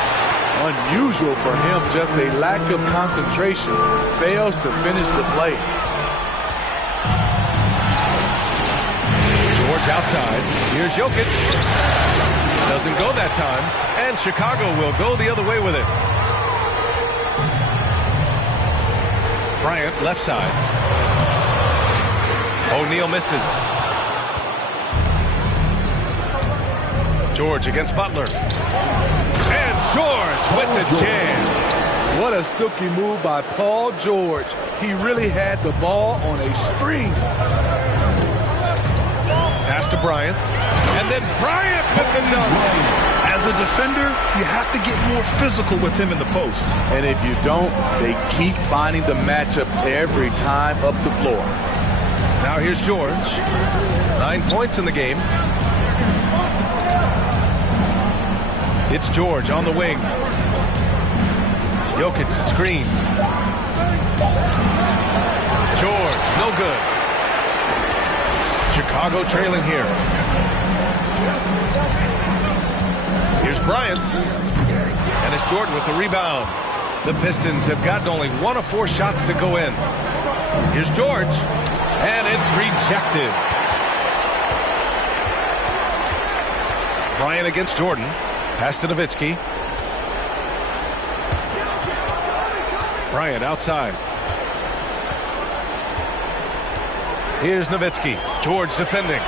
Unusual for him, just a lack of concentration. Fails to finish the play. George outside. Here's Jokic. Doesn't go that time, and Chicago will go the other way with it. Bryant, left side. O'Neal misses. George against Butler. And George with the jam. What a silky move by Paul George. He really had the ball on a string. Pass to Bryant. And then Bryant with the dunk. As a defender, you have to get more physical with him in the post. And if you don't, they keep finding the matchup every time up the floor. Now here's George. 9 points in the game. It's George on the wing. Jokic the screen. George, no good. Chicago trailing here. Here's Bryant. And it's Jordan with the rebound. The Pistons have gotten only 1 of 4 shots to go in. Here's George. And it's rejected. Bryant against Jordan. Pass to Nowitzki. Bryant outside. Here's Nowitzki. George defending.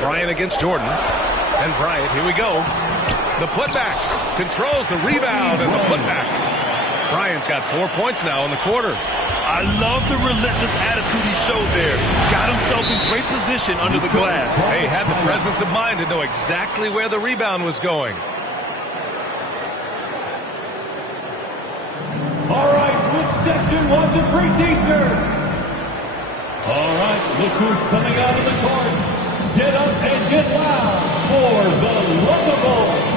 Bryant against Jordan. And Bryant, here we go. The putback. Controls the rebound and the putback. Bryant's got 4 points now in the quarter. I love the relentless attitude he showed there. Got himself in great position under the glass. He had the presence of mind to know exactly where the rebound was going. All right, which section wants a free t-shirt? All right, look who's coming out of the court. get up and get loud for the Lovable.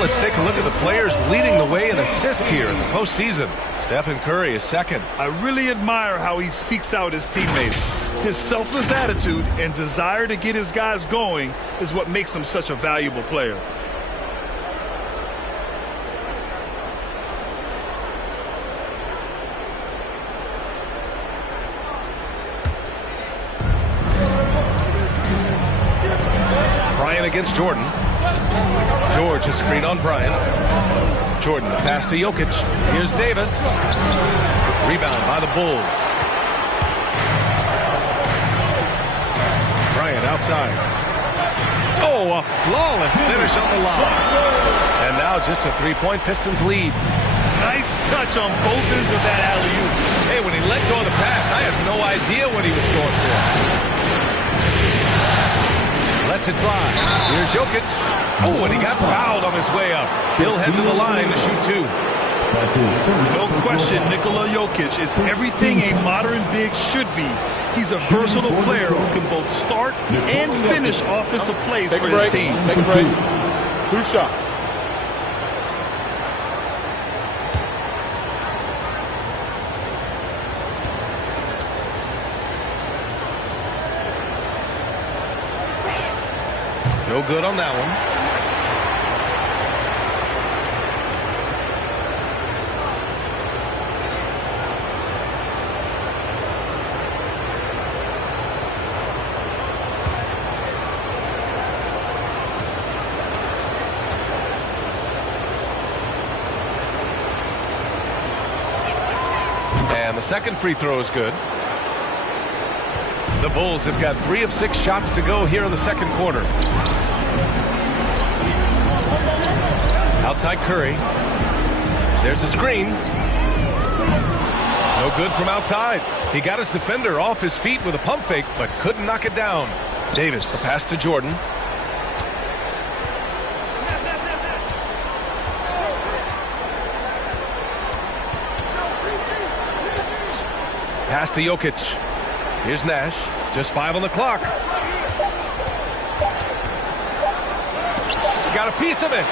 Let's take a look at the players leading the way in assists here in the postseason. Stephen Curry is second. I really admire how he seeks out his teammates. His selfless attitude and desire to get his guys going is what makes him such a valuable player. Bryant against Jordan. George a screen on Bryant. Jordan the pass to Jokic. Here's Davis. Rebound by the Bulls. Bryant outside. Oh, a flawless finish on the line. And now just a three-point Pistons lead. Nice touch on both ends of that alley-oop. Hey, when he let go of the pass, I had no idea what he was going for. Lets it fly. Here's Jokic. Oh, and he got fouled on his way up. He'll head to the line to shoot two. No question, Nikola Jokic is everything a modern big should be. He's a versatile player who can both start and finish offensive plays for his team. Take a break. 2 shots. No good on that one. And the second free throw is good. The Bulls have got 3 of 6 shots to go here in the second quarter. Outside Curry. There's a screen. No good from outside. He got his defender off his feet with a pump fake, but couldn't knock it down. Davis, the pass to Jordan. Pass to Jokic. Here's Nash. Just 5 on the clock. Got a piece of it.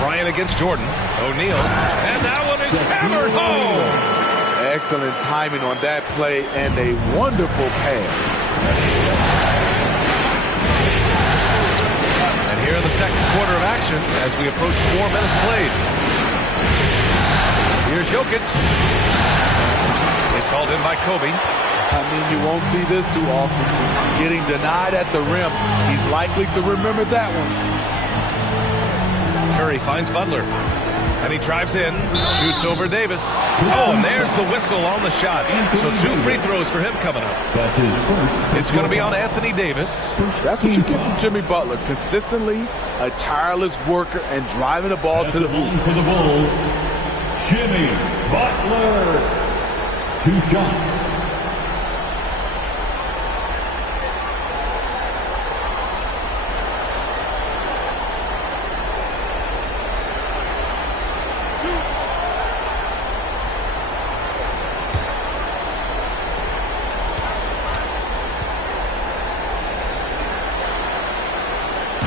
Bryant against Jordan. O'Neal. And that one is hammered home. Excellent timing on that play and a wonderful pass. And here in the second quarter of action as we approach 4 minutes played. Here's Jokic. It's hauled in by Kobe. I mean, you won't see this too often. Getting denied at the rim. He's likely to remember that one. Curry finds Butler. And he drives in. Shoots over Davis. Oh, and there's the whistle on the shot. So 2 free throws for him coming up. That's his first. It's going to be on Anthony Davis. That's what you get from Jimmy Butler. Consistently a tireless worker and driving the ball to the hoop. For the Bulls, Jimmy Butler. 2 shots.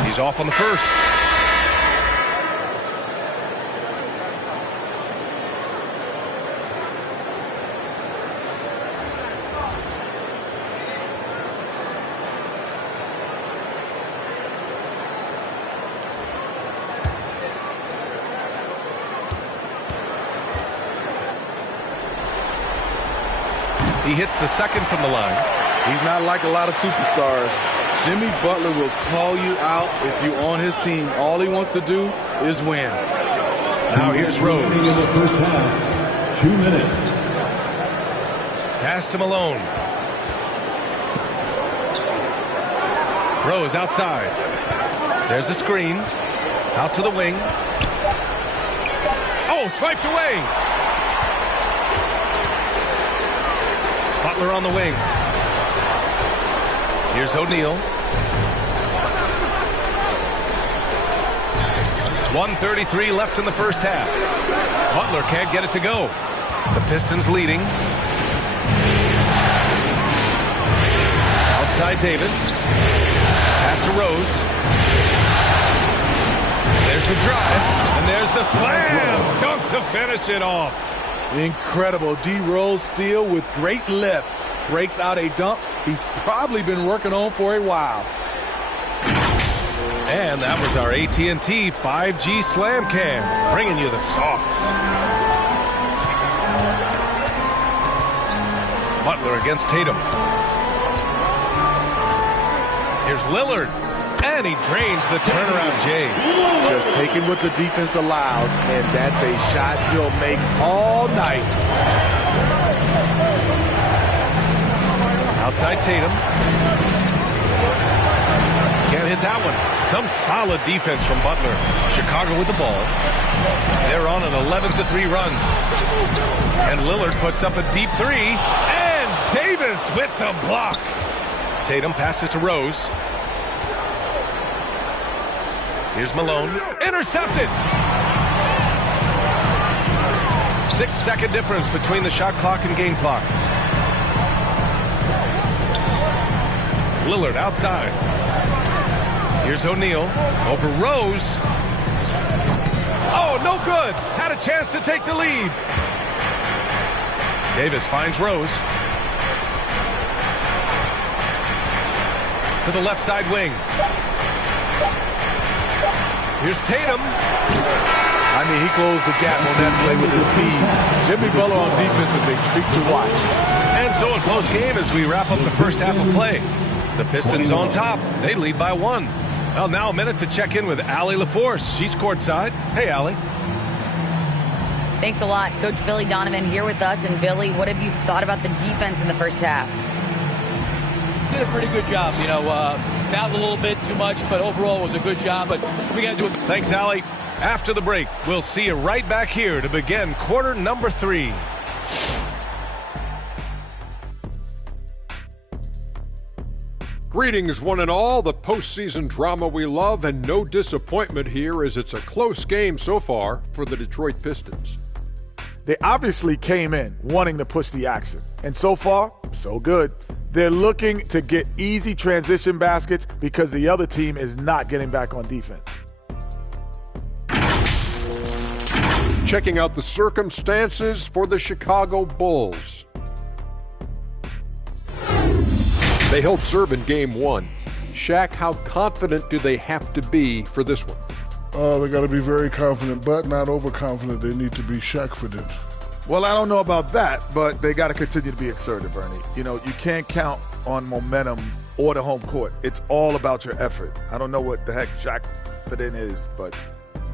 He's off on the first. He hits the second from the line. He's not like a lot of superstars. Jimmy Butler will call you out if you're on his team. All he wants to do is win. Now here's Rose. In the first half, 2 minutes. Pass to Malone. Rose outside. There's a screen. Out to the wing. Oh, swiped away. Butler on the wing. Here's O'Neal. 1:33 left in the first half. Butler can't get it to go. The Pistons leading. Outside Davis. Pass to Rose. There's the drive. And there's the slam. Dunk to finish it off. Incredible D. Rose steal with great lift. Breaks out a dunk he's probably been working on for a while. And that was our AT&T 5G Slam Cam, bringing you the sauce. Butler against Tatum. Here's Lillard, and he drains the turnaround J. Just taking what the defense allows, and that's a shot he'll make all night. Outside Tatum. Can't hit that one. Some solid defense from Butler. Chicago with the ball. They're on an 11-3 run. And Lillard puts up a deep three. And Davis with the block. Tatum passes to Rose. Here's Malone. Intercepted. 6-second difference between the shot clock and game clock. Lillard outside. Here's O'Neal over Rose. Oh, no good. Had a chance to take the lead. Davis finds Rose. To the left side wing. Here's Tatum. I mean, he closed the gap on that play with his speed. Jimmy Butler on defense is a treat to watch. And so a close game as we wrap up the first half of play. The Pistons on top. They lead by 1. Well, now a minute to check in with Allie LaForce. She's courtside. Hey, Allie. Thanks a lot. Coach Billy Donovan here with us. And Billy, what have you thought about the defense in the first half? Did a pretty good job. You know, fouled a little bit too much, but overall it was a good job. But we got to do it. Thanks, Allie. After the break, we'll see you right back here to begin quarter number 3. Greetings, one and all. The postseason drama we love, and no disappointment here as it's a close game so far for the Detroit Pistons. They obviously came in wanting to push the action, and so far, so good. They're looking to get easy transition baskets because the other team is not getting back on defense. Checking out the circumstances for the Chicago Bulls. They held serve in game 1. Shaq, how confident do they have to be for this one? They got to be very confident, but not overconfident. They need to be Shaq-fident. Well, I don't know about that, but they got to continue to be assertive, Ernie. You know, you can't count on momentum or the home court. It's all about your effort. I don't know what the heck Shaq-fident is, but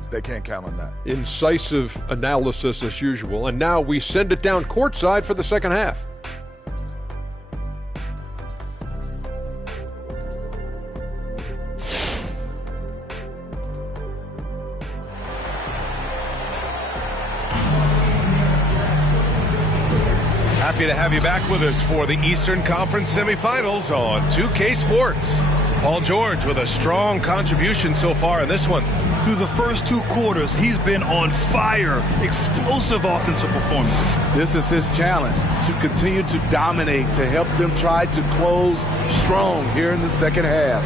they can't count on that. Incisive analysis as usual, and now we send it down courtside for the second half. Happy to have you back with us for the Eastern Conference semifinals on 2K Sports. Paul George with a strong contribution so far in this one. Through the first 2 quarters, he's been on fire. Explosive offensive performance. This is his challenge, to continue to dominate, to help them try to close strong here in the second half.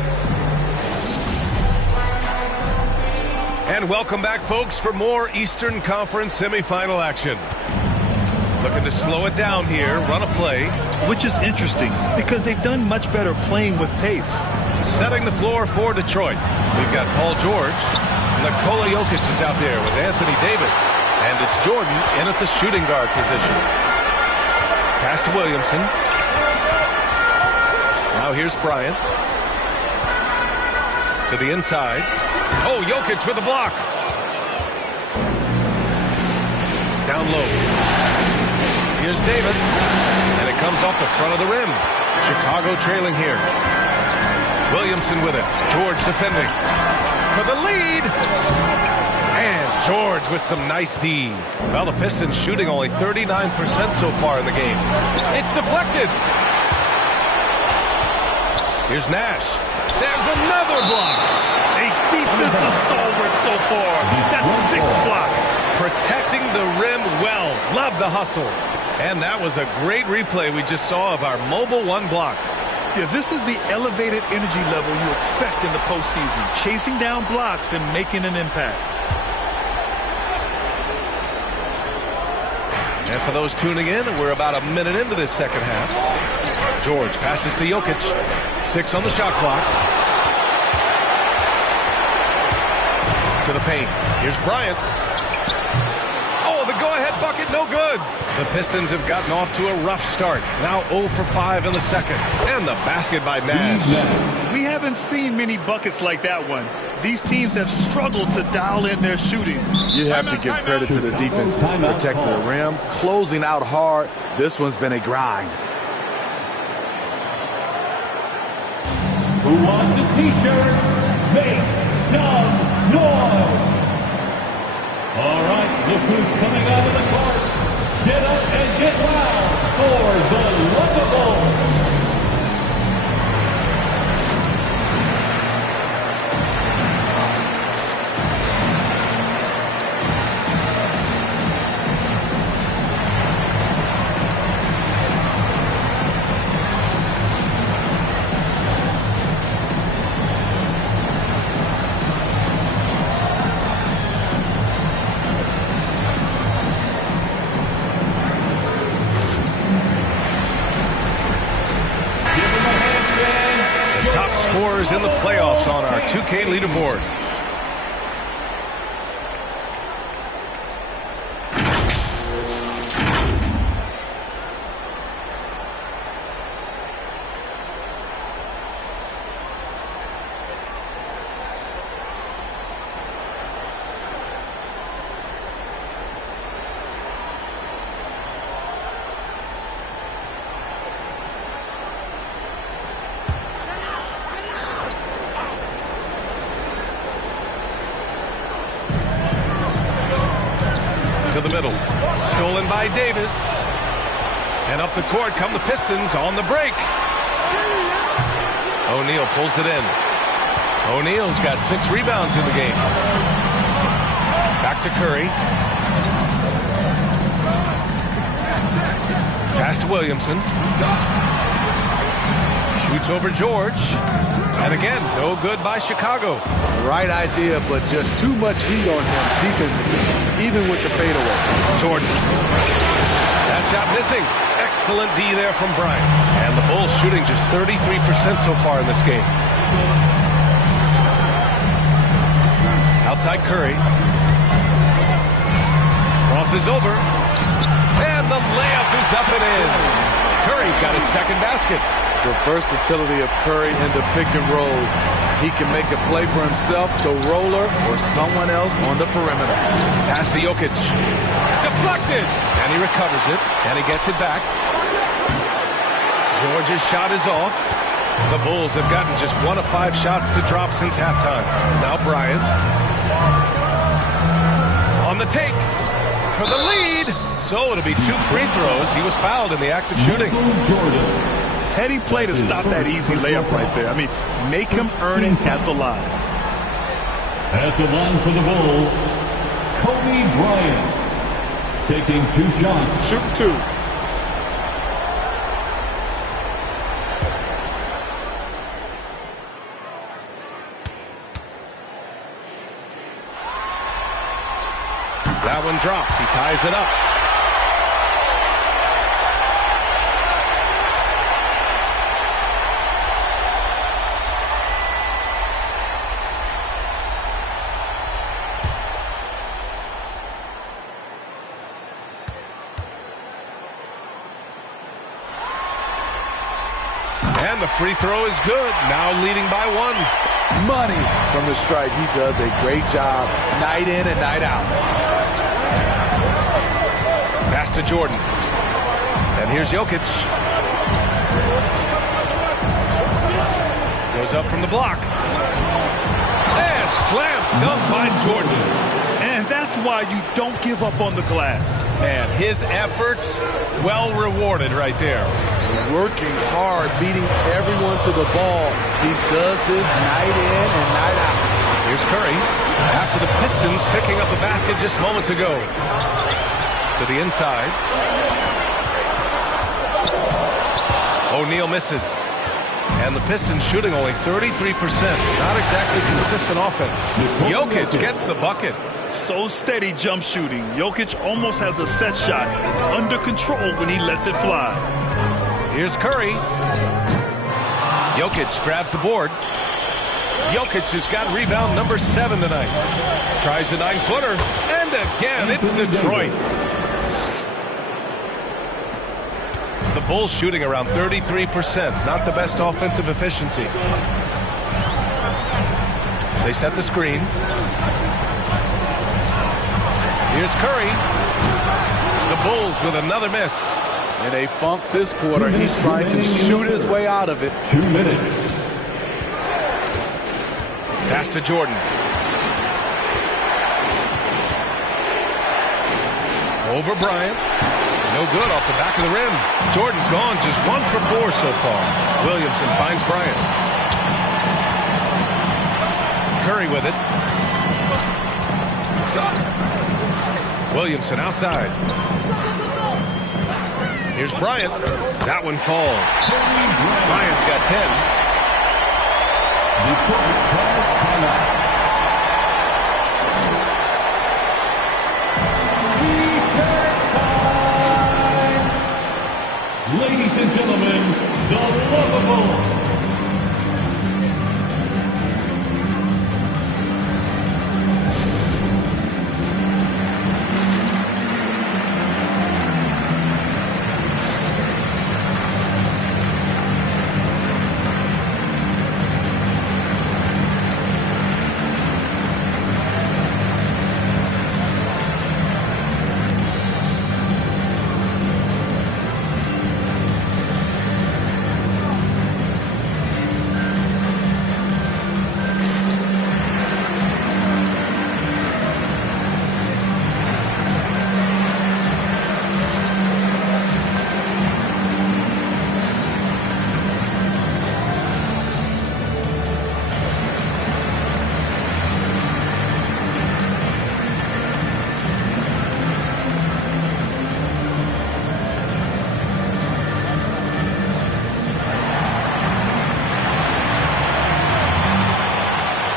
And welcome back, folks, for more Eastern Conference semifinal action. Looking to slow it down here, run a play. Which is interesting because they've done much better playing with pace. Setting the floor for Detroit. We've got Paul George. Nikola Jokic is out there with Anthony Davis. And it's Jordan in at the shooting guard position. Pass to Williamson. Now here's Bryant. To the inside. Oh, Jokic with a block. Down low. Here's Davis, and it comes off the front of the rim. Chicago trailing here. Williamson with it. George defending. for the lead. And George with some nice D. Well, the Pistons shooting only 39% so far in the game. It's deflected. Here's Nash. There's another block. A defensive stalwart so far. That's 6 blocks. Protecting the rim well. Love the hustle. And that was a great replay we just saw of our mobile 1 block. Yeah, this is the elevated energy level you expect in the postseason. Chasing down blocks and making an impact. And for those tuning in, we're about a minute into this second half. George passes to Jokic. 6 on the shot clock. To the paint. Here's Bryant. Oh, the go-ahead bucket, no good. The Pistons have gotten off to a rough start. Now 0 for 5 in the second. And the basket by Nash. We haven't seen many buckets like that one. These teams have struggled to dial in their shooting. You have to give credit to the defenses protecting the rim, closing out hard. This one's been a grind. Who wants a t-shirt? Make some noise! All right, look who's coming out of the court. Get up and get loud for the Lunchables. In the playoffs on our 2K leaderboard. To the middle. Stolen by Davis. And up the court come the Pistons on the break. O'Neal pulls it in. O'Neal's got 6 rebounds in the game. Back to Curry. Pass to Williamson. Shoots over George. And again, no good by Chicago. Right idea, but just too much heat on him defensively, even with the fadeaway. Jordan. That shot missing. Excellent D there from Bryant. And the Bulls shooting just 33% so far in this game. Outside Curry. Crosses over. And the layup is up and in. Curry's got his second basket. The versatility of Curry in the pick and roll. He can make a play for himself, the roller, or someone else on the perimeter. Pass to Jokic. Deflected! And he recovers it, and he gets it back. George's shot is off. The Bulls have gotten just 1 of 5 shots to drop since halftime. Now Bryant. On the take. For the lead. So it'll be 2 free throws. He was fouled in the act of shooting. Heady play to stop that easy layup right there. I mean, make him earn it at the line. At the line for the Bulls, Kobe Bryant taking 2 shots. Shoot 2. That one drops. He ties it up. And the free throw is good. Now leading by 1. Money from the stripe. He does a great job night in and night out. Pass to Jordan. And here's Jokic. Goes up from the block. And Slam dunk by Jordan. And that's why you don't give up on the glass. Man, his efforts well rewarded right there. Working hard, beating everyone to the ball. He does this night in and night out. Here's Curry. After the Pistons picking up a basket just moments ago. To the inside. O'Neal misses. And the Pistons shooting only 33%. Not exactly consistent offense. Jokic gets the bucket. So steady jump shooting. Jokic almost has a set shot under control when he lets it fly. Here's Curry. Jokic grabs the board. Jokic has got rebound number 7 tonight. Tries a 9-footer. And again, it's Detroit. The Bulls shooting around 33%. Not the best offensive efficiency. They set the screen. Here's Curry. The Bulls with another miss. In a funk this quarter, he's trying to shoot his way out of it. 2 minutes. Pass to Jordan. Over Bryant. No good off the back of the rim. Jordan's gone just 1 for 4 so far. Williamson finds Bryant. Curry with it. Williamson outside. Here's Bryant. That one falls. Bryant's got 10. Ladies and gentlemen, the lovable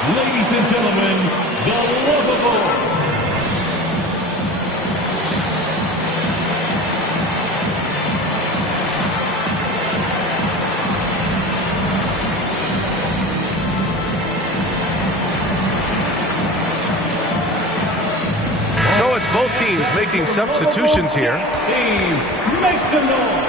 Ladies and gentlemen, the lovable So it's both teams making substitutions here. Team makes some noise.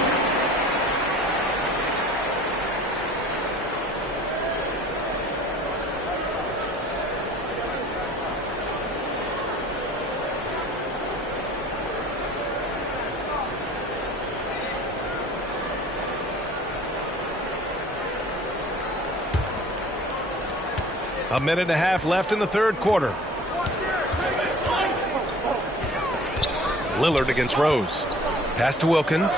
A minute and a half left in the third quarter. Lillard against Rose. Pass to Wilkins.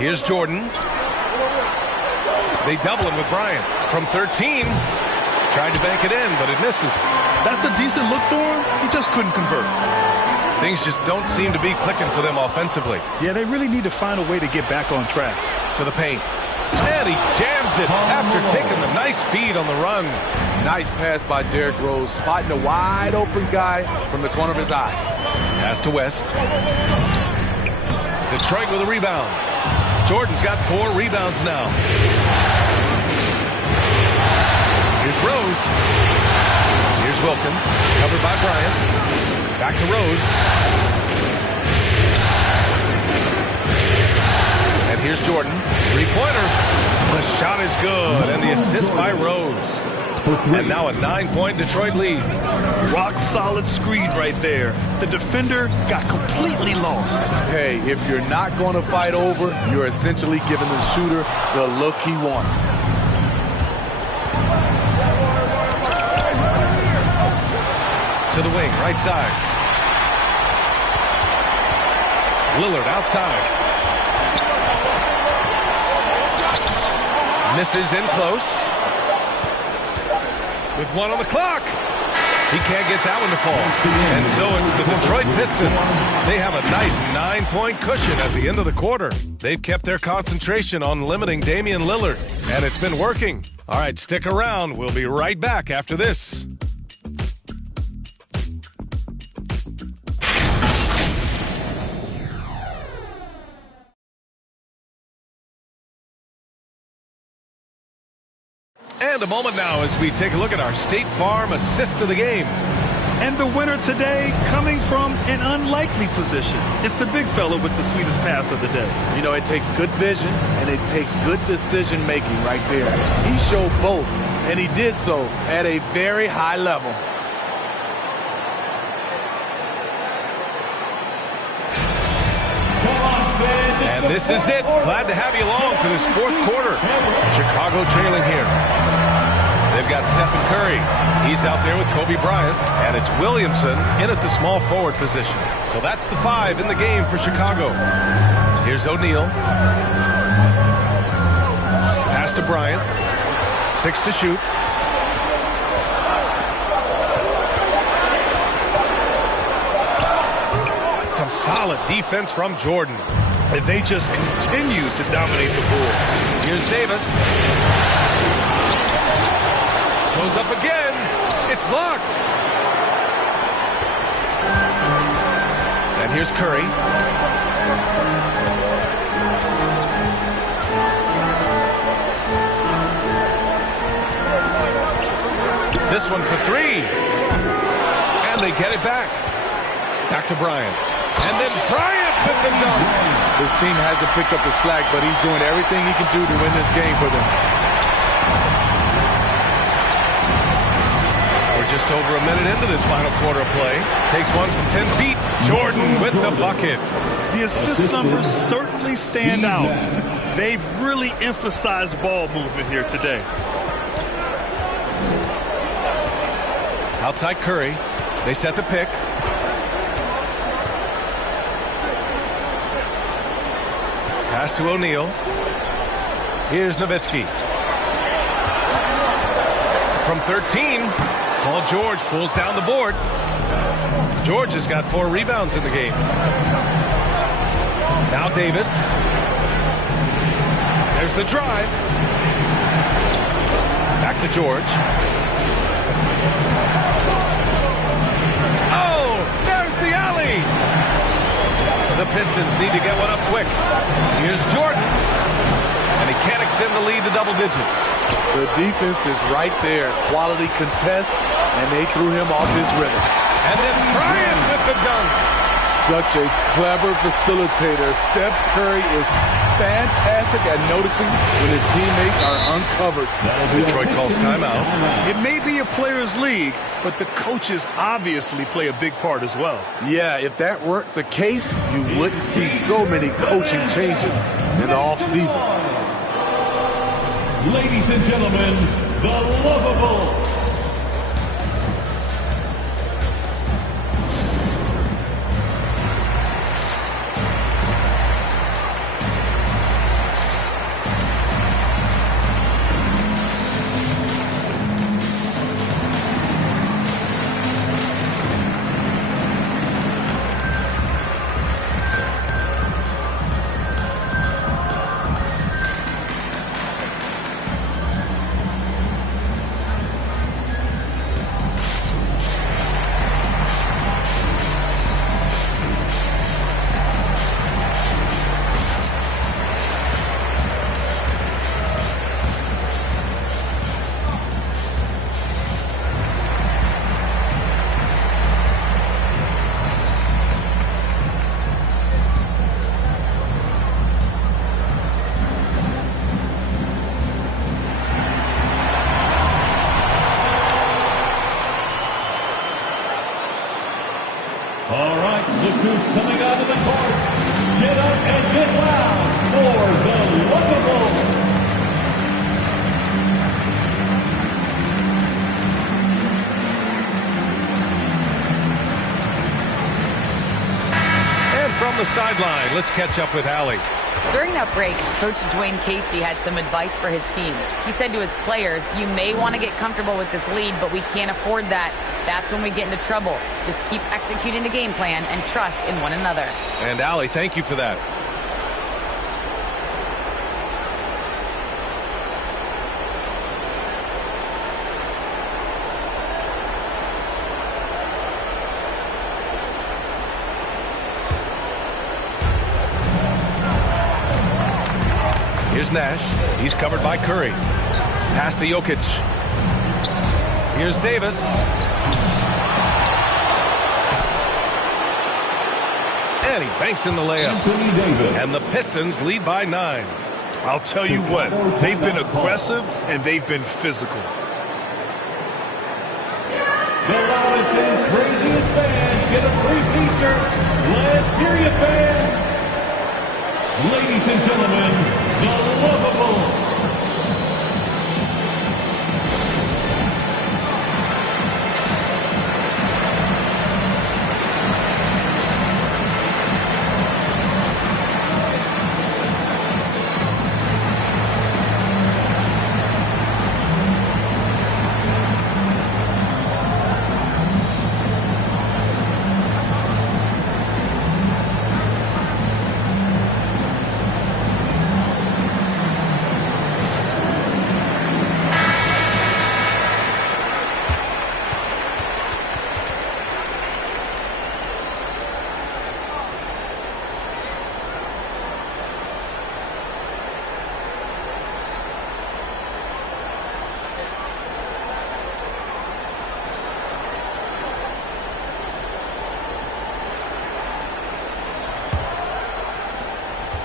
Here's Jordan. They double him with Bryant. From 13. Tried to bank it in, but it misses. That's a decent look for him. He just couldn't convert. Things just don't seem to be clicking for them offensively. Yeah, they really need to find a way to get back on track. To the paint. And he jams it after taking the nice feed on the run. Nice pass by Derrick Rose, spotting a wide open guy from the corner of his eye. Pass to West. Detroit with a rebound. Jordan's got 4 rebounds now. Here's Rose. Here's Wilkins, covered by Bryant. Back to Rose. And here's Jordan. 3-pointer. The shot is good, and the assist by Rose. And now a 9-point Detroit lead. Rock solid screen right there. The defender got completely lost. Hey, if you're not going to fight over, you're essentially giving the shooter the look he wants. To the wing, right side. Lillard outside. Misses in close. With 1 on the clock. He can't get that one to fall. And so it's the Detroit Pistons. They have a nice 9-point cushion at the end of the quarter. They've kept their concentration on limiting Damian Lillard, and it's been working. All right, stick around. We'll be right back after this. And a moment now as we take a look at our State Farm assist of the game. And the winner today coming from an unlikely position. It's the big fella with the sweetest pass of the day. You know, it takes good vision and it takes good decision making right there. He showed both, and he did so at a very high level. And this is it. Glad to have you along for this 4th quarter. Chicago trailing here. They've got Stephen Curry. He's out there with Kobe Bryant. And it's Williamson in at the small forward position. So that's the 5 in the game for Chicago. Here's O'Neal. Pass to Bryant. 6 to shoot. Some solid defense from Jordan. And they just continue to dominate the Bulls. Here's Davis. Goes up again. It's blocked. And here's Curry. This one for 3. And they get it back. Back to Bryant. And then Bryant with the dunk. This team hasn't picked up the slack, but he's doing everything he can do to win this game for them. We're just over a minute into this final quarter of play. Takes one from 10 feet. Jordan with the bucket. The assist numbers certainly stand out. They've really emphasized ball movement here today. Outside Curry. They set the pick. Pass to O'Neal. Here's Nowitzki. From 13, Paul George pulls down the board. George has got 4 rebounds in the game. Now Davis. There's the drive. Back to George. Oh, there's the alley. The Pistons need to get one up quick. Here's Jordan. And he can't extend the lead to double digits. The defense is right there. Quality contest, and they threw him off his rhythm. And then Bryant with the dunk. Such a clever facilitator. Steph Curry is fantastic at noticing when his teammates are uncovered. Detroit calls timeout. It may be a players' league, but the coaches obviously play a big part as well. Yeah, if that weren't the case, you wouldn't see so many coaching changes in the offseason. Ladies and gentlemen, the lovable All right, look who's coming out of the court. Get up and get loud for the lovable. from the sideline. Let's catch up with Allie. During that break, Coach Dwayne Casey had some advice for his team. He said to his players, you may want to get comfortable with this lead, but we can't afford that. That's when we get into trouble. Just keep executing the game plan and trust in one another. And Allie, thank you for that. Here's Nash. He's covered by Curry. Pass to Jokic. Here's Davis. And he banks in the layup. And the Pistons lead by 9. I'll tell you what, they've been aggressive and they've been physical. The loudest and craziest fans get a free t-shirt. Let's hear you, fans. Ladies and gentlemen, the Lovables.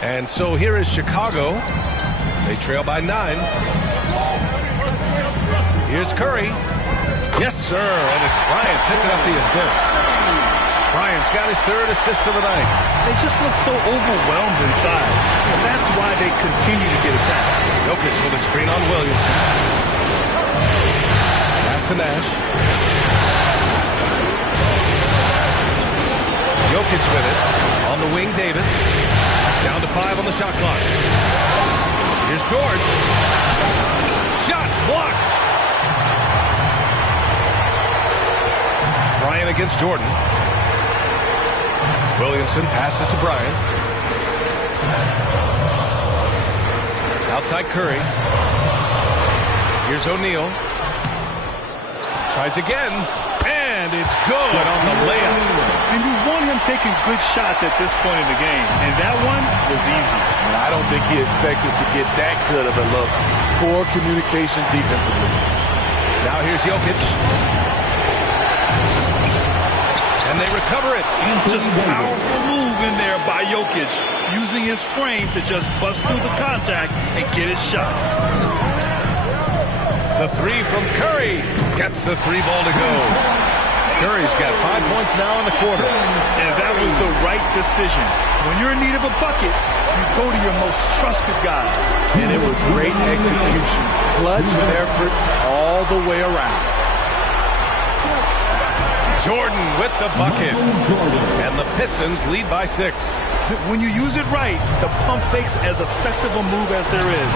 And so here is Chicago. They trail by 9. Here's Curry. Yes, sir. And it's Bryant picking up the assist. Bryant's got his 3rd assist of the night. They just look so overwhelmed inside. And that's why they continue to get attacked. Jokic with a screen on Williamson. Pass to Nash. Jokic with it. On the wing, Davis. Down to 5 on the shot clock. Here's George. Shot blocked. Bryant against Jordan. Williamson passes to Bryant. Outside Curry. Here's O'Neal. Tries again. And it's good on the layup. And you want him taking good shots at this point in the game. And that one was easy. And I don't think he expected to get that good of a look. Poor communication defensively. Now here's Jokic. And they recover it. Just powerful move in there by Jokic. Using his frame to just bust through the contact and get his shot. The 3 from Curry. Gets the 3 ball to go. Curry's got 5 points now in the quarter. And that was the right decision. When you're in need of a bucket, you go to your most trusted guys. And it was great execution. Clutch effort all the way around. Jordan with the bucket. And the Pistons lead by 6. When you use it right, the pump fake's as effective a move as there is.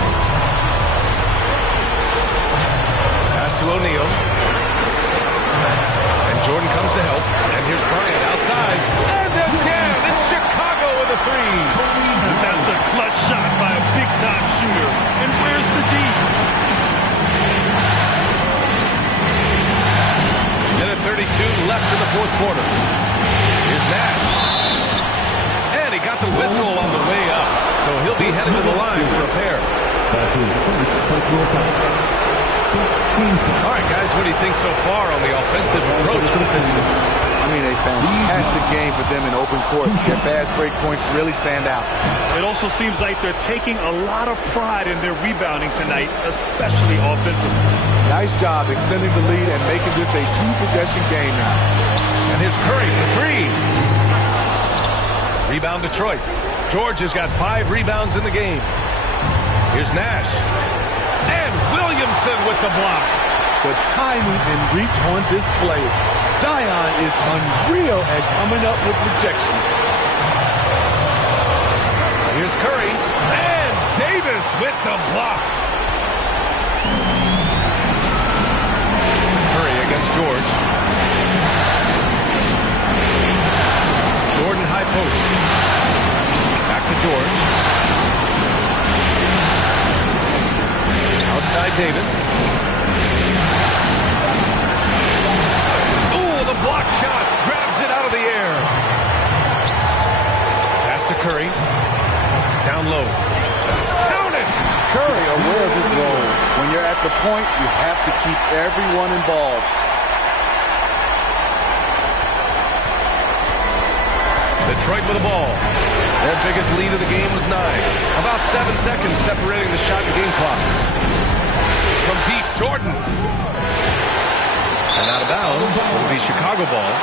Pass to O'Neal. Jordan comes to help, and here's Bryant outside, and again, it's Chicago with a 3. That's a clutch shot by a big-time shooter. And where's the D? Minute 32 left in the 4th quarter. Here's Nash. And he got the whistle on the way up, so he'll be headed to the line for a pair. That's his first personal foul. All right, guys, what do you think so far on the offensive approach for the Pistons? I mean, a fantastic game for them in open court. Their fast break points really stand out. It also seems like they're taking a lot of pride in their rebounding tonight, especially offensively. Nice job extending the lead and making this a 2-possession game now. And here's Curry for 3. Rebound Detroit. George has got 5 rebounds in the game. Here's Nash. And Williamson with the block. The timing and reach on display. Zion is unreal at coming up with rejections. Here's Curry. And Davis with the block. Curry against George. Jordan high post. Back to George. Outside Davis. Ooh, the block shot. Grabs it out of the air. Pass to Curry. Down low. Count it! Curry aware of his role. When you're at the point, you have to keep everyone involved. Detroit with the ball. Their biggest lead of the game was 9. About 7 seconds separating the shot and game clocks. From deep, Jordan. And out of bounds. It'll be Chicago ball.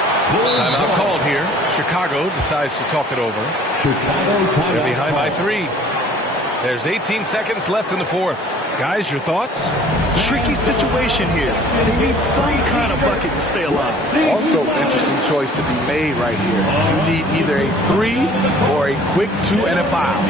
Timeout called here. Chicago decides to talk it over. They're behind by 3. There's 18 seconds left in the fourth. Guys, your thoughts? Tricky situation here. They need some kind of bucket to stay alive. Also, interesting choice to be made right here. You need either a 3 or a quick 2 and a foul.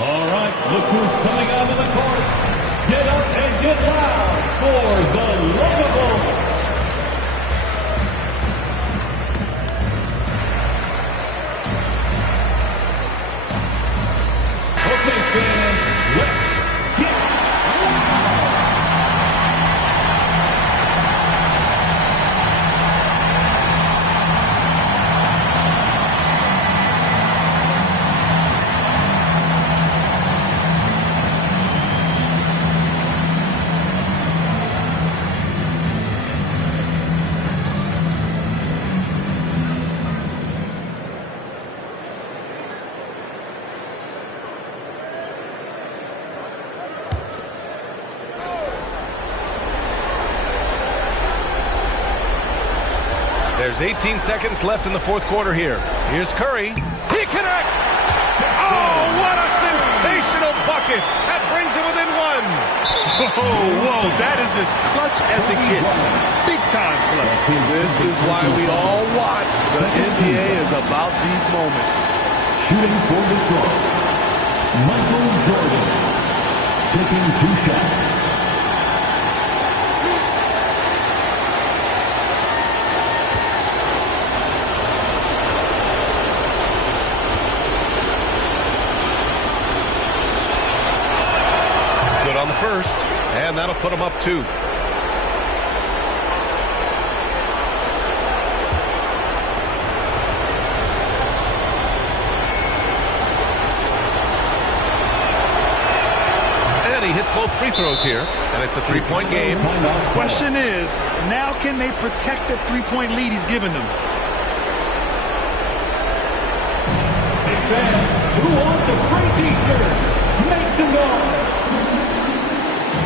All right, look who's coming out of the court. Get up and get loud for the Locables. Okay, fans, let's get There's 18 seconds left in the fourth quarter here. Here's Curry. He connects! Oh, what a sensational bucket! That brings him within 1. Whoa, that is as clutch as it gets. Big time clutch. This is why we all watch. The NBA is about these moments. shooting for Detroit. Michael Jordan taking 2 shots. On the first, and that'll put him up 2. And he hits both free throws here, and it's a 3-point game. Question is, now can they protect that 3-point lead he's given them? Big fan, who wants a free t-shirt? Make some noise.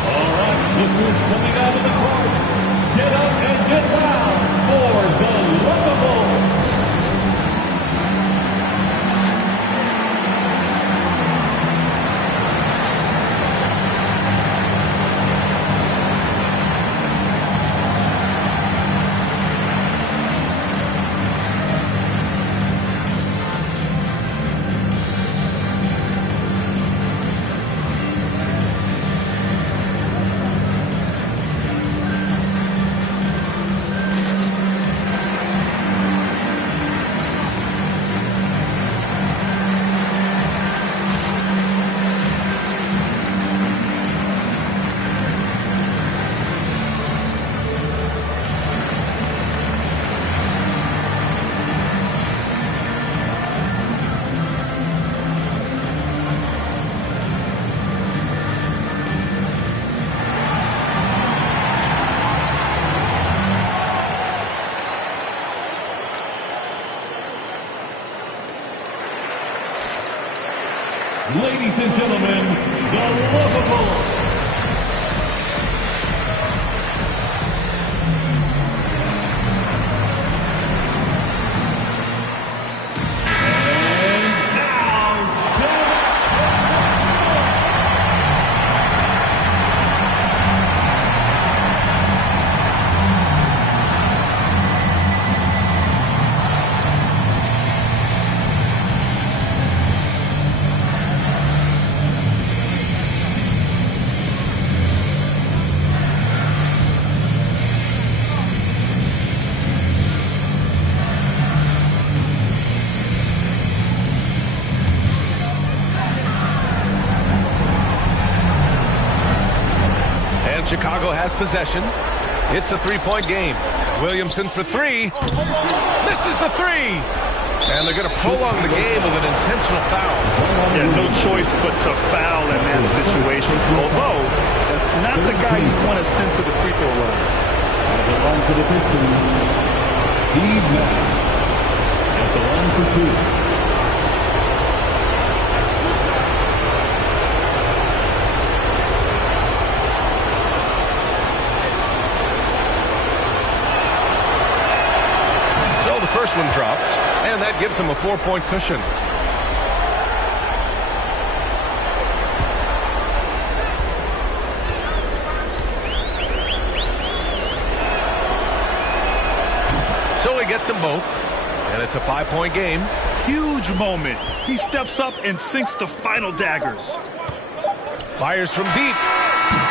All right, look who's coming out of the court. Get up and get loud for the Locables. Ladies and gentlemen, the Lovable. Chicago has possession. It's a three-point game. Williamson for three. Misses the three. And they're going to prolong the game with an intentional foul. Yeah, no choice but to foul in that situation. Although, that's not the guy you want to send to the free throw line. At the line for the Pistons, Steve Nash. At the line for two. First one drops, and that gives him a 4-point cushion. So he gets them both, and it's a 5-point game. Huge moment. He steps up and sinks the final daggers. Fires from deep.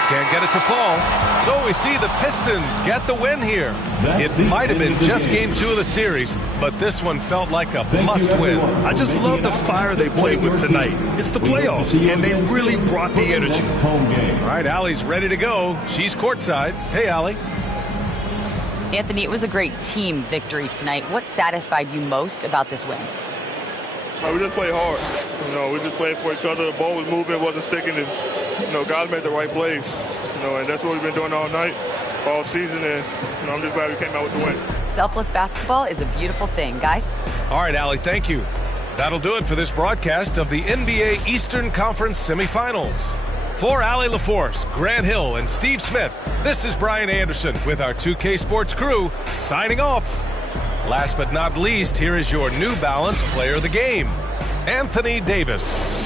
Can't get it to fall. So we see the Pistons get the win here. It might have been just game 2 of the series, but this one felt like a must-win. I just love the fire they played with tonight. It's the playoffs, and they really brought the energy. All right, Allie's ready to go. She's courtside. Hey, Allie. Anthony, it was a great team victory tonight. What satisfied you most about this win? We just played hard. We just played for each other. The ball was moving, wasn't sticking, and guys made the right plays. And that's what we've been doing all night, all season, and I'm just glad we came out with the win. Selfless basketball is a beautiful thing, guys. All right, Allie, thank you. That'll do it for this broadcast of the NBA Eastern Conference Semifinals. For Allie LaForce, Grant Hill, and Steve Smith, this is Brian Anderson with our 2K Sports crew signing off. Last but not least, here is your New Balance Player of the Game, Anthony Davis.